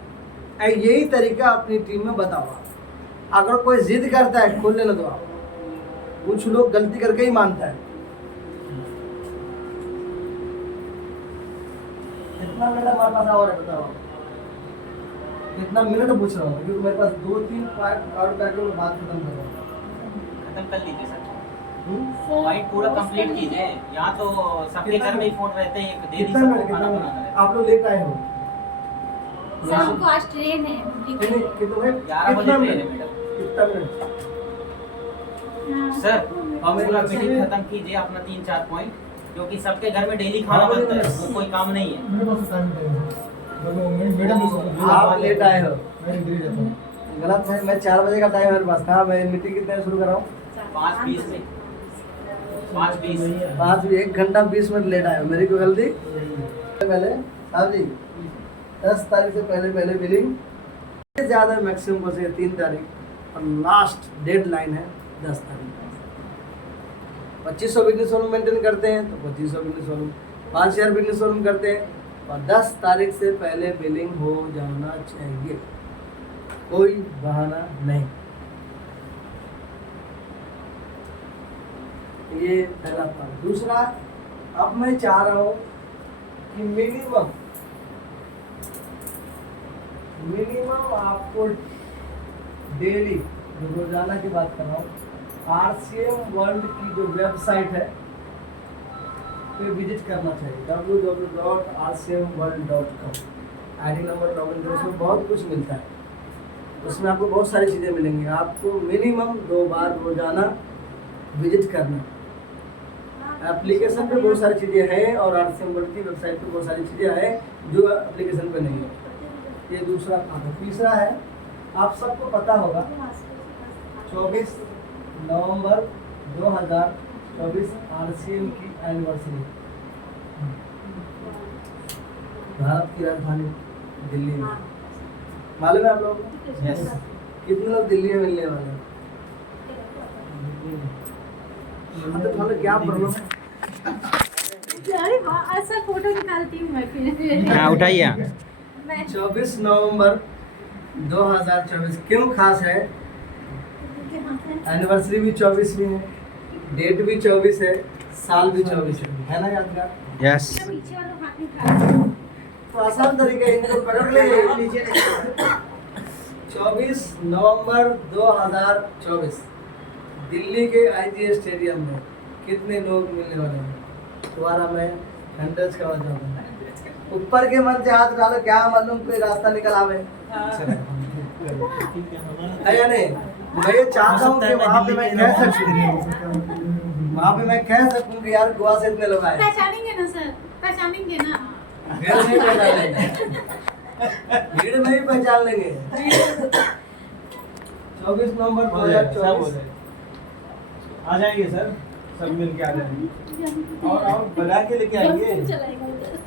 यही तरीका अपनी टीम में बताओ आप। अगर कोई जिद करता है खोल लेना दो आप, कुछ लोग गलती करके ही मानता है। कितना मिनट हमारे पास और है बताओ? कितना मिनट पूछ रहा हूँ, क्योंकि मेरे पास 2-3 पॉइंट और करके मैं बात खत्म कर रहा हूँ। खत्म कर लीजिए सर, वाइट पूरा कंप्लीट कीजिए। यहाँ तो सबके घर में ही फोन रहते हैं, एक देरी कितना सबको मिनट? खाना कितना बनाना मिनट? रहता आप लोग लेट आए हो? सर हमको आज ट्रेन है नहीं, नहीं, कितना है। 11 बजे कितना ट्रेन है मिनट? मैडम। कितना मिनट? सर पूरा मीटिंग खत्म कीजिए अपना 3-4 पॉइंट, क्योंकि सबके घर में डेली खाना हाँ, बनता है, बस। वो कोई काम नहीं है। मेरे पास टाइम नहीं है, मैडम आप लेट आए हो, मैं इधर ही रहता हूँ। गलत है। मैं 4 बजे का टाइम मेरे पास था, मैं मीटिंग कितने बजे शुरू कर रहा हूँ? 5:20 में 5:20 5 भी 1 घंटा 20 मिनट लेट आया, मेरी कोई गलती? पहले साहब जी 10 तारीख से पहले बिलिंग ज़्यादा मैक्सिमम हो सके 3 तारीख, और लास्ट डेडलाइन है 10 तारीख। 2500 बिजनेस वॉल्यूम मेंटेन करते हैं तो 2500 बिजनेस वॉल्यूम, 5000 बिजनेस वॉल्यूम करते हैं और 10 तारीख से पहले बिलिंग हो जाना चाहिए, कोई बहाना नहीं। ये पहला पार्ट। दूसरा, अब मैं चाह रहा हूँ कि मिनिमम आपको डेली रोजाना की बात कर रहा हूँ, RCM वर्ल्ड की जो वेबसाइट है पे विजिट करना चाहिए, www.rcmworld.com। आईडी नंबर लॉगिन करें, उसमें बहुत कुछ मिलता है। उसमें आपको बहुत सारी चीज़ें मिलेंगी। आपको मिनिमम 2 बार रोजाना विजिट करना। एप्लीकेशन पे बहुत सारी चीज़ें हैं और RCM वर्ल्ड की वेबसाइट पे बहुत सारी चीज़ें हैं जो एप्लीकेशन पे नहीं है। ये दूसरा काम है। तीसरा है, आप सबको पता होगा 24 नवंबर 2024 RCM की एनिवर्सरी। भारत की राजधानी दिल्ली में, मालूम है आप लोगों को? यस कितने लोग दिल्ली में मिलने वाले हैं? हाँ, तो तुम्हारा क्या प्रॉब्लम है? अरे वाह, ऐसा फोटो निकालती हूँ मैं फिर। हाँ उठाइए। मैं 24 नवंबर 2024 क्यों खास है? एनिवर्सरी भी 24 में है, डेट भी 24 है, साल भी 24 है ना यादगार? यस पीछे वाला हाथ निकाल। तो आसान तरीका है, इनको पकड़ ले। 24 नवंबर 2024 दिल्ली के IGA स्टेडियम में कितने लोग मिलने वाले हैं? दोबारा मैं हंड्रेड्स करना चाहता हूँ। ऊपर के मन से हाथ डालो, क्या मालूम कोई रास्ता निकल आवे, है या नहीं? मैं ये चाहता हूँ कि वहाँ पे मैं कह सकूँ कि यार गोवा से इतने लोग आए। पहचानेंगे ना सर, पहचानेंगे ना। भीड़ नहीं पहचान लेंगे, भीड़ में ही पहचान लेंगे। 24 नवंबर 2024 आ जाएंगे सर, सब मिल के आ जाएंगे। और बना के लेके आएंगे। चलाएगा उधर।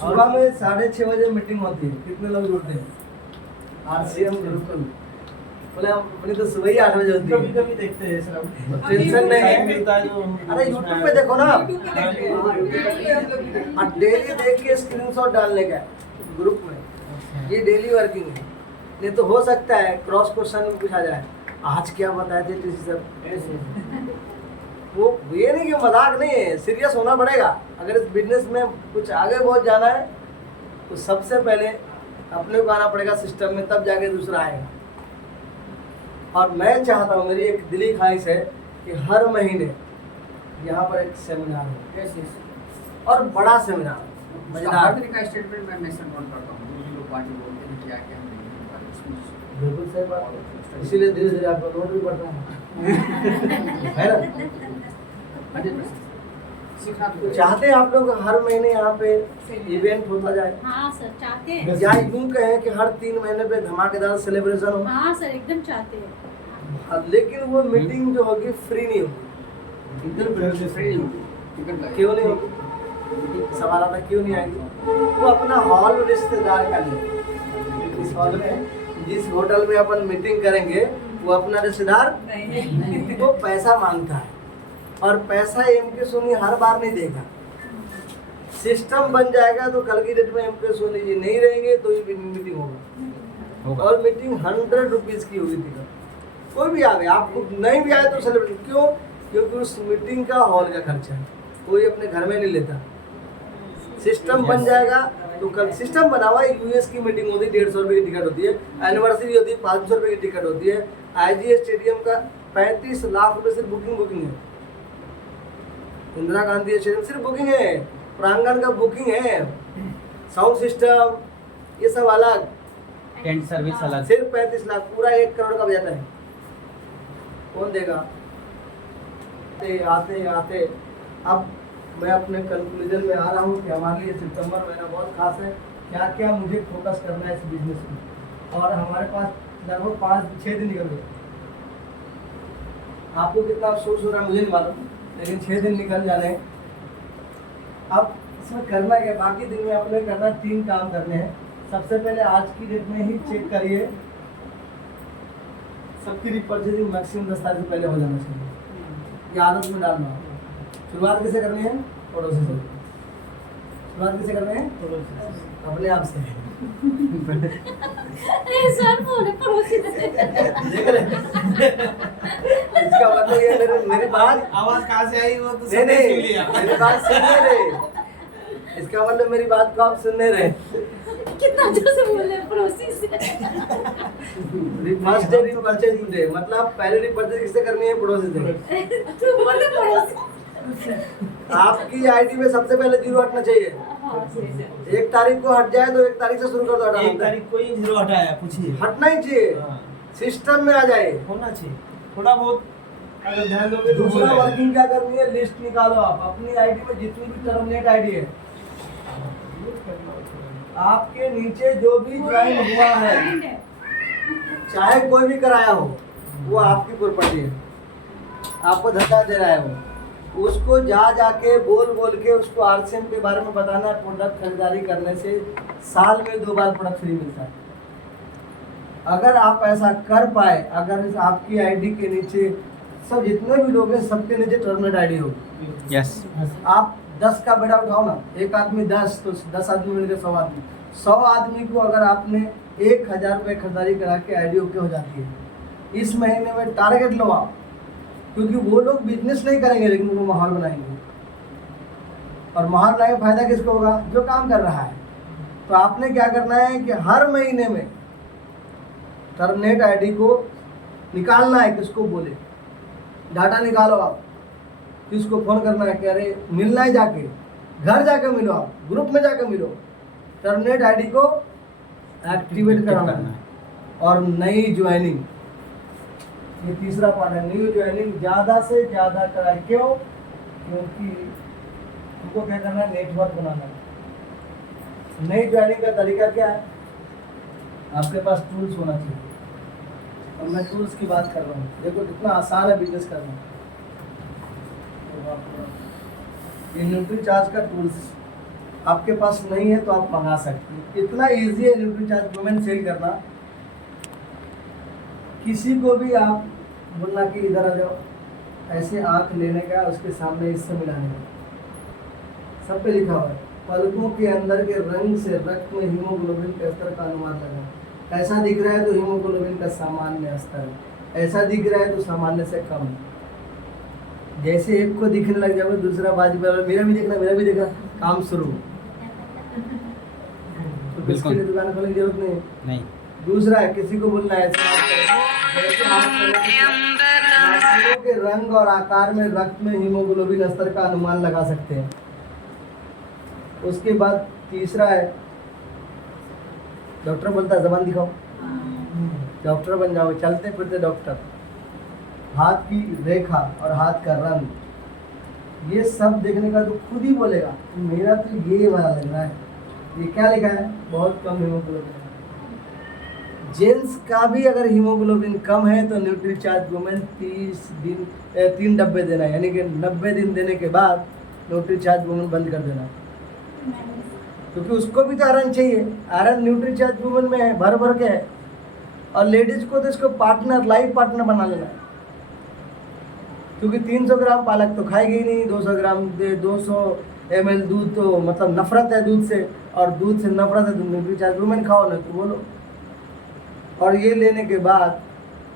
सुबह में 6:30 बजे मीटिंग होती है। कितने लोग जुड़ते हैं? RCM बिल्कुल बोले हम अपनी तो सुबह ही 8 बजे होती कभी है। कभी देखते हैं सर हम। टेंशन नहीं टाइम है। मिलता है जो अरे YouTube पे देखो ना, यूट्यूब पे देखते हैं, यूट्यूब पे हम लोग भी देखते हैं। डेली देख के स्क्रीनशॉट डालने का ग्रुप में, ये डेली वर्किंग है। नहीं तो हो सकता है क्रॉस क्वेश्चन में पूछा जाए, आज क्या बताए थे टीसी सर। वो ये नहीं कि मजाक नहीं है, सीरियस होना पड़ेगा। अगर इस बिजनेस में कुछ आगे बहुत जाना है तो सबसे पहले अपने को आना पड़ेगा सिस्टम में, तब जाके दूसरा आएगा। और मैं चाहता हूँ, मेरी एक दिली ख्वाहिश है कि हर महीने यहाँ पर एक सेमिनार हो, यस यस। और बड़ा सेमिनार मजेदार। हर का स्टेटमेंट मैं मेंशन नोट करता हूँ, जो लोग पार्टी बोलते हैं क्या क्या नहीं नहीं। बिल्कुल सही बात है। इसीलिए धीरे धीरे आपको नोट भी बढ़ रहा है ना? 100% सीखना तो चाहते हैं आप लोग हर महीने यहाँ पे इवेंट होता जाए, हाँ सर, चाहते हैं। या यूं कहें कि हर 3 महीने पे धमाकेदार सेलिब्रेशन हो। हाँ सर, एकदम चाहते हैं। लेकिन वो मीटिंग जो होगी फ्री नहीं होगी। क्यों नहीं होगी? सवाल आता क्यों नहीं आएगी? वो अपना हॉल रिश्तेदार का ले, इस हॉल में जिस होटल में अपन मीटिंग करेंगे वो अपना रिश्तेदार नहीं। वो पैसा मांगता है, और पैसा MK सोनी हर बार नहीं देगा। सिस्टम बन जाएगा तो कल की डेट में MK सोनी जी नहीं रहेंगे तो ये मीटिंग होगा, और मीटिंग 100 रुपीज़ की हुई थी। कोई भी आ गया, आपको नहीं भी आए तो सेलिब्रेट क्यों? क्योंकि उस मीटिंग का हॉल का खर्चा है, कोई अपने घर में नहीं लेता। सिस्टम बन जाएगा तो कल सिस्टम बना हुआ है। US की मीटिंग होती है, 150 रुपये की टिकट होती है। एनिवर्सरी होती है, 500 रुपये की टिकट होती है। IGA स्टेडियम का 35 लाख रुपये सिर्फ बुकिंग है। इंदिरा गांधी स्टेडियम सिर्फ बुकिंग है, प्रांगण का बुकिंग है, साउंड सिस्टम ये सब अलग, टेंट सर्विस अलग। सिर्फ 35 लाख, पूरा 1 करोड़ का बजट है। कौन देगा? आते आते अब मैं अपने कंक्लूजन में आ रहा हूँ कि हमारे लिए सितंबर महीना बहुत खास है। क्या क्या मुझे फोकस करना है इस बिजनेस में, और हमारे पास लगभग 5-6 दिन निकल गए। आपको कितना अफसोस हो रहा है मुझे नहीं मालूम, लेकिन 6 दिन निकल जाने हैं। अब इसमें करना क्या? बाकी दिन में आपने करना 3 काम करने हैं। सबसे पहले आज की डेट में ही चेक करिए, सबकी रिपर्चेजिंग मैक्सिमम 10 तारीख से पहले हो जाना चाहिए। ये आदत में डालना। शुरुआत कैसे करनी है? पड़ोसी से। शुरुआत कैसे करनी है? अपने आप से। सर बोले पड़ोसी से। देख रहे? इसका मतलब ये मेरी बात आवाज कहाँ से आई वो तो नहीं नहीं, मेरी बात सुन नहीं रहे। इसका मतलब मेरी बात को आप सुन नहीं रहे। कितना अच्छा से बोल रहे हैं पड़ोसी से। फर्स्ट डे रीपरचेज डे मतलब पहले रीपरचेज किससे करनी है? पड़ोसी से। तू बोले पड़ोसी। आपकी आईडी में सबसे पहले 0 हटना चाहिए। हाँ, सही से। 1 तारीख को हट जाए तो 1 तारीख से शुरू कर दो हटाना। 1 तारीख को ही 0 हटाया, पूछिए। हटना ही चाहिए, हाँ, सिस्टम में आ जाए। होना चाहिए थोड़ा बहुत, अगर ध्यान दोगे तो हो दूसरा जाएगा। वर्किंग क्या करनी है? लिस्ट निकालो आप अपनी आईडी में जितनी भी टर्मिनेट आईडी है, आपके नीचे जो भी ज्वाइन हुआ है, चाहे कोई भी कराया हो, वो आपकी प्रॉपर्टी है, आपको धक्का दे रहा है वो, उसको जाके बोल के उसको आरसीएम के बारे में बताना है। प्रोडक्ट खरीदारी करने से साल में 2 बार प्रोडक्ट फ्री मिलता है। अगर आप ऐसा कर पाए, अगर इस आपकी आईडी के नीचे सब जितने भी लोग हैं सबके नीचे टर्मिनेट आईडी होगी। यस। आप 10 का बेड़ा उठाओ ना, एक आदमी 10 तो 10 आदमी मिलकर 100 आदमी, 100 आदमी को अगर आपने 1000 रुपये खरीदारी करा के आईडी ओके हो जाती है। इस महीने में टारगेट लो आप, क्योंकि वो लोग बिजनेस नहीं करेंगे लेकिन वो माहौल बनाएंगे, और माहौल बनाने का फायदा किसको होगा? जो काम कर रहा है। तो आपने क्या करना है कि हर महीने में टर्मिनेट आईडी को निकालना है। किसको बोले? डाटा निकालो आप, किसको फ़ोन करना है कि अरे मिलना है, जाके घर जाके मिलो, आप ग्रुप में जाके मिलो, टर्मिनेट आईडी को एक्टिवेट कराना है। और नई ज्वाइनिंग, ये तीसरा पार्ट है, न्यू ज्वाइनिंग ज़्यादा से ज़्यादा कराए। क्यों? क्योंकि उनको क्या करना है? नेटवर्क बनाना है। नई ज्वाइनिंग का तरीका क्या है? आपके पास टूल्स होना चाहिए, और मैं टूल्स की बात कर रहा हूँ। देखो कितना आसान है बिजनेस करना। ये न्यूट्री चार्ज का टूल्स आपके पास नहीं है तो आप मंगा सकते हैं। इतना इजी है न्यूट्री चार्ज वुमेन सेल करना। किसी को भी आप बोलना कि इधर आ जाओ, ऐसे आँख लेने का, उसके सामने इससे मिलाने का, सब पे लिखा हुआ है। पलकों के अंदर के रंग से रक्त में हीमोग्लोबिन के स्तर का अनुमान लगाओ। ऐसा दिख रहा है तो हीमोग्लोबिन का सामान्य स्तर है, ऐसा दिख रहा है तो सामान्य से कम है। जैसे एक को दिखने लग जाओगे दूसरा बाजू पर मेरा भी देखना, काम शुरू। तो इसके लिए दुकान खोलने की जरूरत नहीं। दूसरा है, किसी को बोलना है जैसे आंखों के रंग और आकार में रक्त में हीमोग्लोबिन स्तर का अनुमान लगा सकते हैं। उसके बाद तीसरा है, डॉक्टर बोलता है जबान दिखाओ, डॉक्टर बन जाओ, चलते फिरते डॉक्टर। हाथ की रेखा और हाथ का रंग, ये सब देखने का तो खुद ही बोलेगा मेरा तो ये वाला लग रहा है, ये क्या लिखा है? बहुत कम हीमोग्लोबिन। जेंट्स का भी अगर हीमोग्लोबिन कम है तो न्यूट्री चार्ज वुमेन 3 डब्बे देना है, यानी कि 90 दिन देने के बाद न्यूट्री चार्ज वुमेन बंद कर देना है, क्योंकि उसको भी तो आयरन चाहिए। आयरन न्यूट्री चार्ज वुमेन में है, भर के है। और लेडीज को तो इसको पार्टनर, लाइफ पार्टनर बना लेना है, क्योंकि 300 ग्राम पालक तो खाएगी ही नहीं, 200 ग्राम 200 ml दूध तो मतलब नफरत है दूध से, और दूध से नफरत है तो न्यूट्री चार्ज वुमेन खाओ ना तो बोलो। और ये लेने के बाद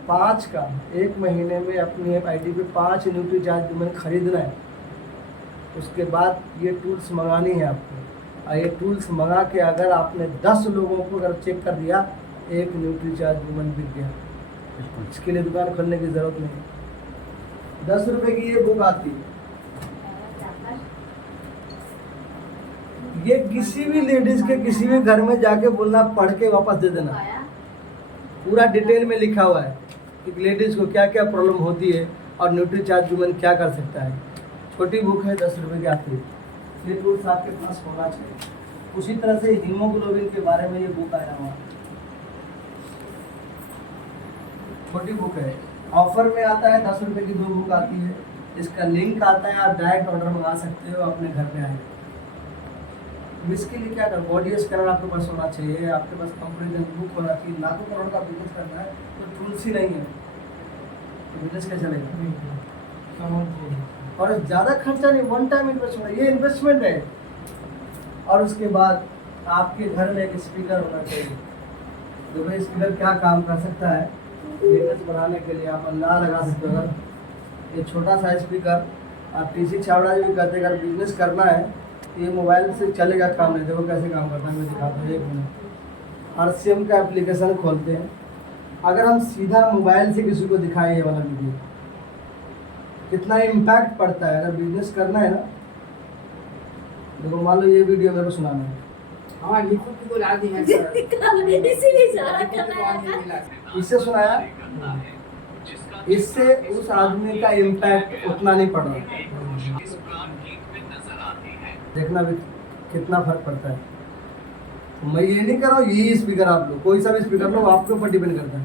5 का 1 महीने में अपनी आईडी पे 5 न्यूट्री चार्ज वुमेन खरीदना है। उसके बाद ये टूल्स मंगानी है आपको, और ये टूल्स मंगा के अगर आपने 10 लोगों को अगर चेक कर दिया, 1 न्यूट्री चार्ज वुमेन बिक गया। इसके लिए दुकान खोलने की ज़रूरत नहीं। 10 रुपए की ये बुक आती है, ये किसी भी लेडीज के किसी भी घर में जाके बोलना, पढ़ के वापस दे देना। पूरा डिटेल में लिखा हुआ है कि लेडीज को क्या क्या प्रॉब्लम होती है और न्यूट्री चार्ज वुमेन क्या कर सकता है। छोटी बुक है, 10 रुपए की आती है। ये टूल्स आपके पास होना चाहिए। उसी तरह से हीमोग्लोबिन के बारे में ये बुक आया हुआ, छोटी बुक है, ऑफर में आता है। 10 रुपए की 2 बुक आती है। इसका लिंक आता है, आप डायरेक्ट ऑर्डर मंगा सकते हो, अपने घर पे आएगा। इसके लिए क्या कर, बॉडी स्कैनर आपके पास होना चाहिए, आपके पास कंपेरिजन बुक होना चाहिए। लाखों करोड़ का बिजनेस करना है तो टूल्स ही नहीं है तो बिजनेस कैसे चलेगा? और ज़्यादा खर्चा नहीं, 1 टाइम इन्वेस्टमेंट, ये इन्वेस्टमेंट है। और उसके बाद आपके घर में एक स्पीकर होना चाहिए। तो भाई स्पीकर क्या काम कर सकता है बिजनेस बनाने के लिए, आप अंदाजा लगा सकते हो। अगर ये छोटा सा स्पीकर आप टीसी छावड़ा जो भी कहते हैं, अगर बिजनेस करना है ये मोबाइल से चलेगा काम नहीं, देखो कैसे काम करता है, मैं दिखाता हूँ 1 मिनट। RCM का एप्लीकेशन खोलते हैं, अगर हम सीधा मोबाइल से किसी को दिखाएं ये वाला वीडियो, कितना इम्पैक्ट पड़ता है। अगर बिजनेस करना है ना, देखो मान लो ये वीडियो मेरे को सुनाना है, हाँ लिखो की तो याद ही है सर। इसीलिए इशारा कर रहा है। इससे सुनाया, इससे उस आदमी का इम्पैक्ट उतना नहीं पड़ रहा। देखना भी कितना फर्क पड़ता है। तो मैं ये नहीं कर रहा हूँ यही स्पीकर आप लो, कोई सा भी स्पीकर लो, आपके ऊपर डिपेंड करता है।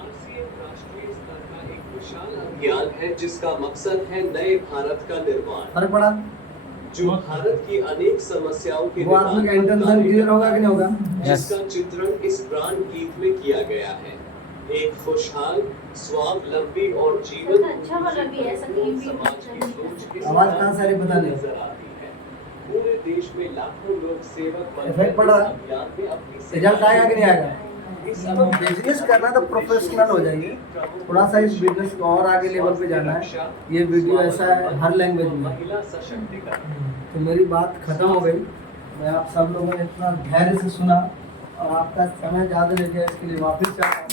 RCM राष्ट्रीय स्तर का एक विशाल अभियान है जिसका मकसद है नए भारत का निर्माण, फर्क पड़ा, जो भारत की अनेक समस्याओं के वो आदमी का इंटेंशन क्लियर होगा कि नहीं होगा। जिसका चित्रण इस ब्रांड गीत में किया गया है। एक खुशहाल, स्वावलंबी और जीवन अच्छा वाला भी है, संगीत भी समाज की सोच इस आवाज कहाँ से आ रही पता नहीं। नजर आती है। पूरे देश में लाखों लोग सेवक बनकर इफेक्ट पड़ रहा है? इस अभियान में अपनी सेवा रिजल्ट आएगा कि नहीं आएगा। इस तो बिजनेस करना है तो प्रोफेशनल हो जाइए, थोड़ा सा इस बिजनेस को और आगे लेवल पे जाना है। ये वीडियो ऐसा है हर लैंग्वेज में। महिला सशक्तिकरण। तो मेरी बात खत्म हो गई। मैं आप सब लोगों ने इतना धैर्य से सुना और आपका समय ज़्यादा ले गया, इसके लिए वापस चाहता हूँ।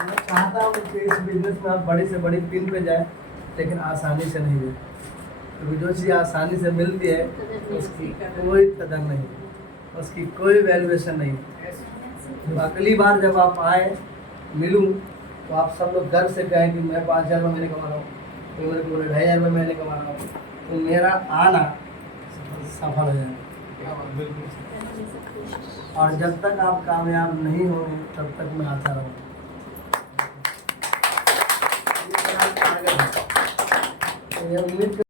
मैं चाहता हूँ कि इस बिजनेस में आप बड़ी से बड़ी पिन पे जाए, लेकिन आसानी से नहीं है, क्योंकि जो चीज़ आसानी से मिलती है उसकी कोई कदर नहीं, उसकी कोई वैल्यूएशन नहीं। तो अगली बार जब आप आए मिलूँ तो आप सब लोग गर्व से कहें कि मैं 5,000 रुपये महीने कमा रहा हूँ, कोई मेरे को बोले 2,500 रुपये महीने कमा रहा हूँ, तो मेरा आना सफल हो जाएगा। और जब तक आप कामयाब नहीं होंगे तब तक मैं आता रहूँगा। ये उम्मीद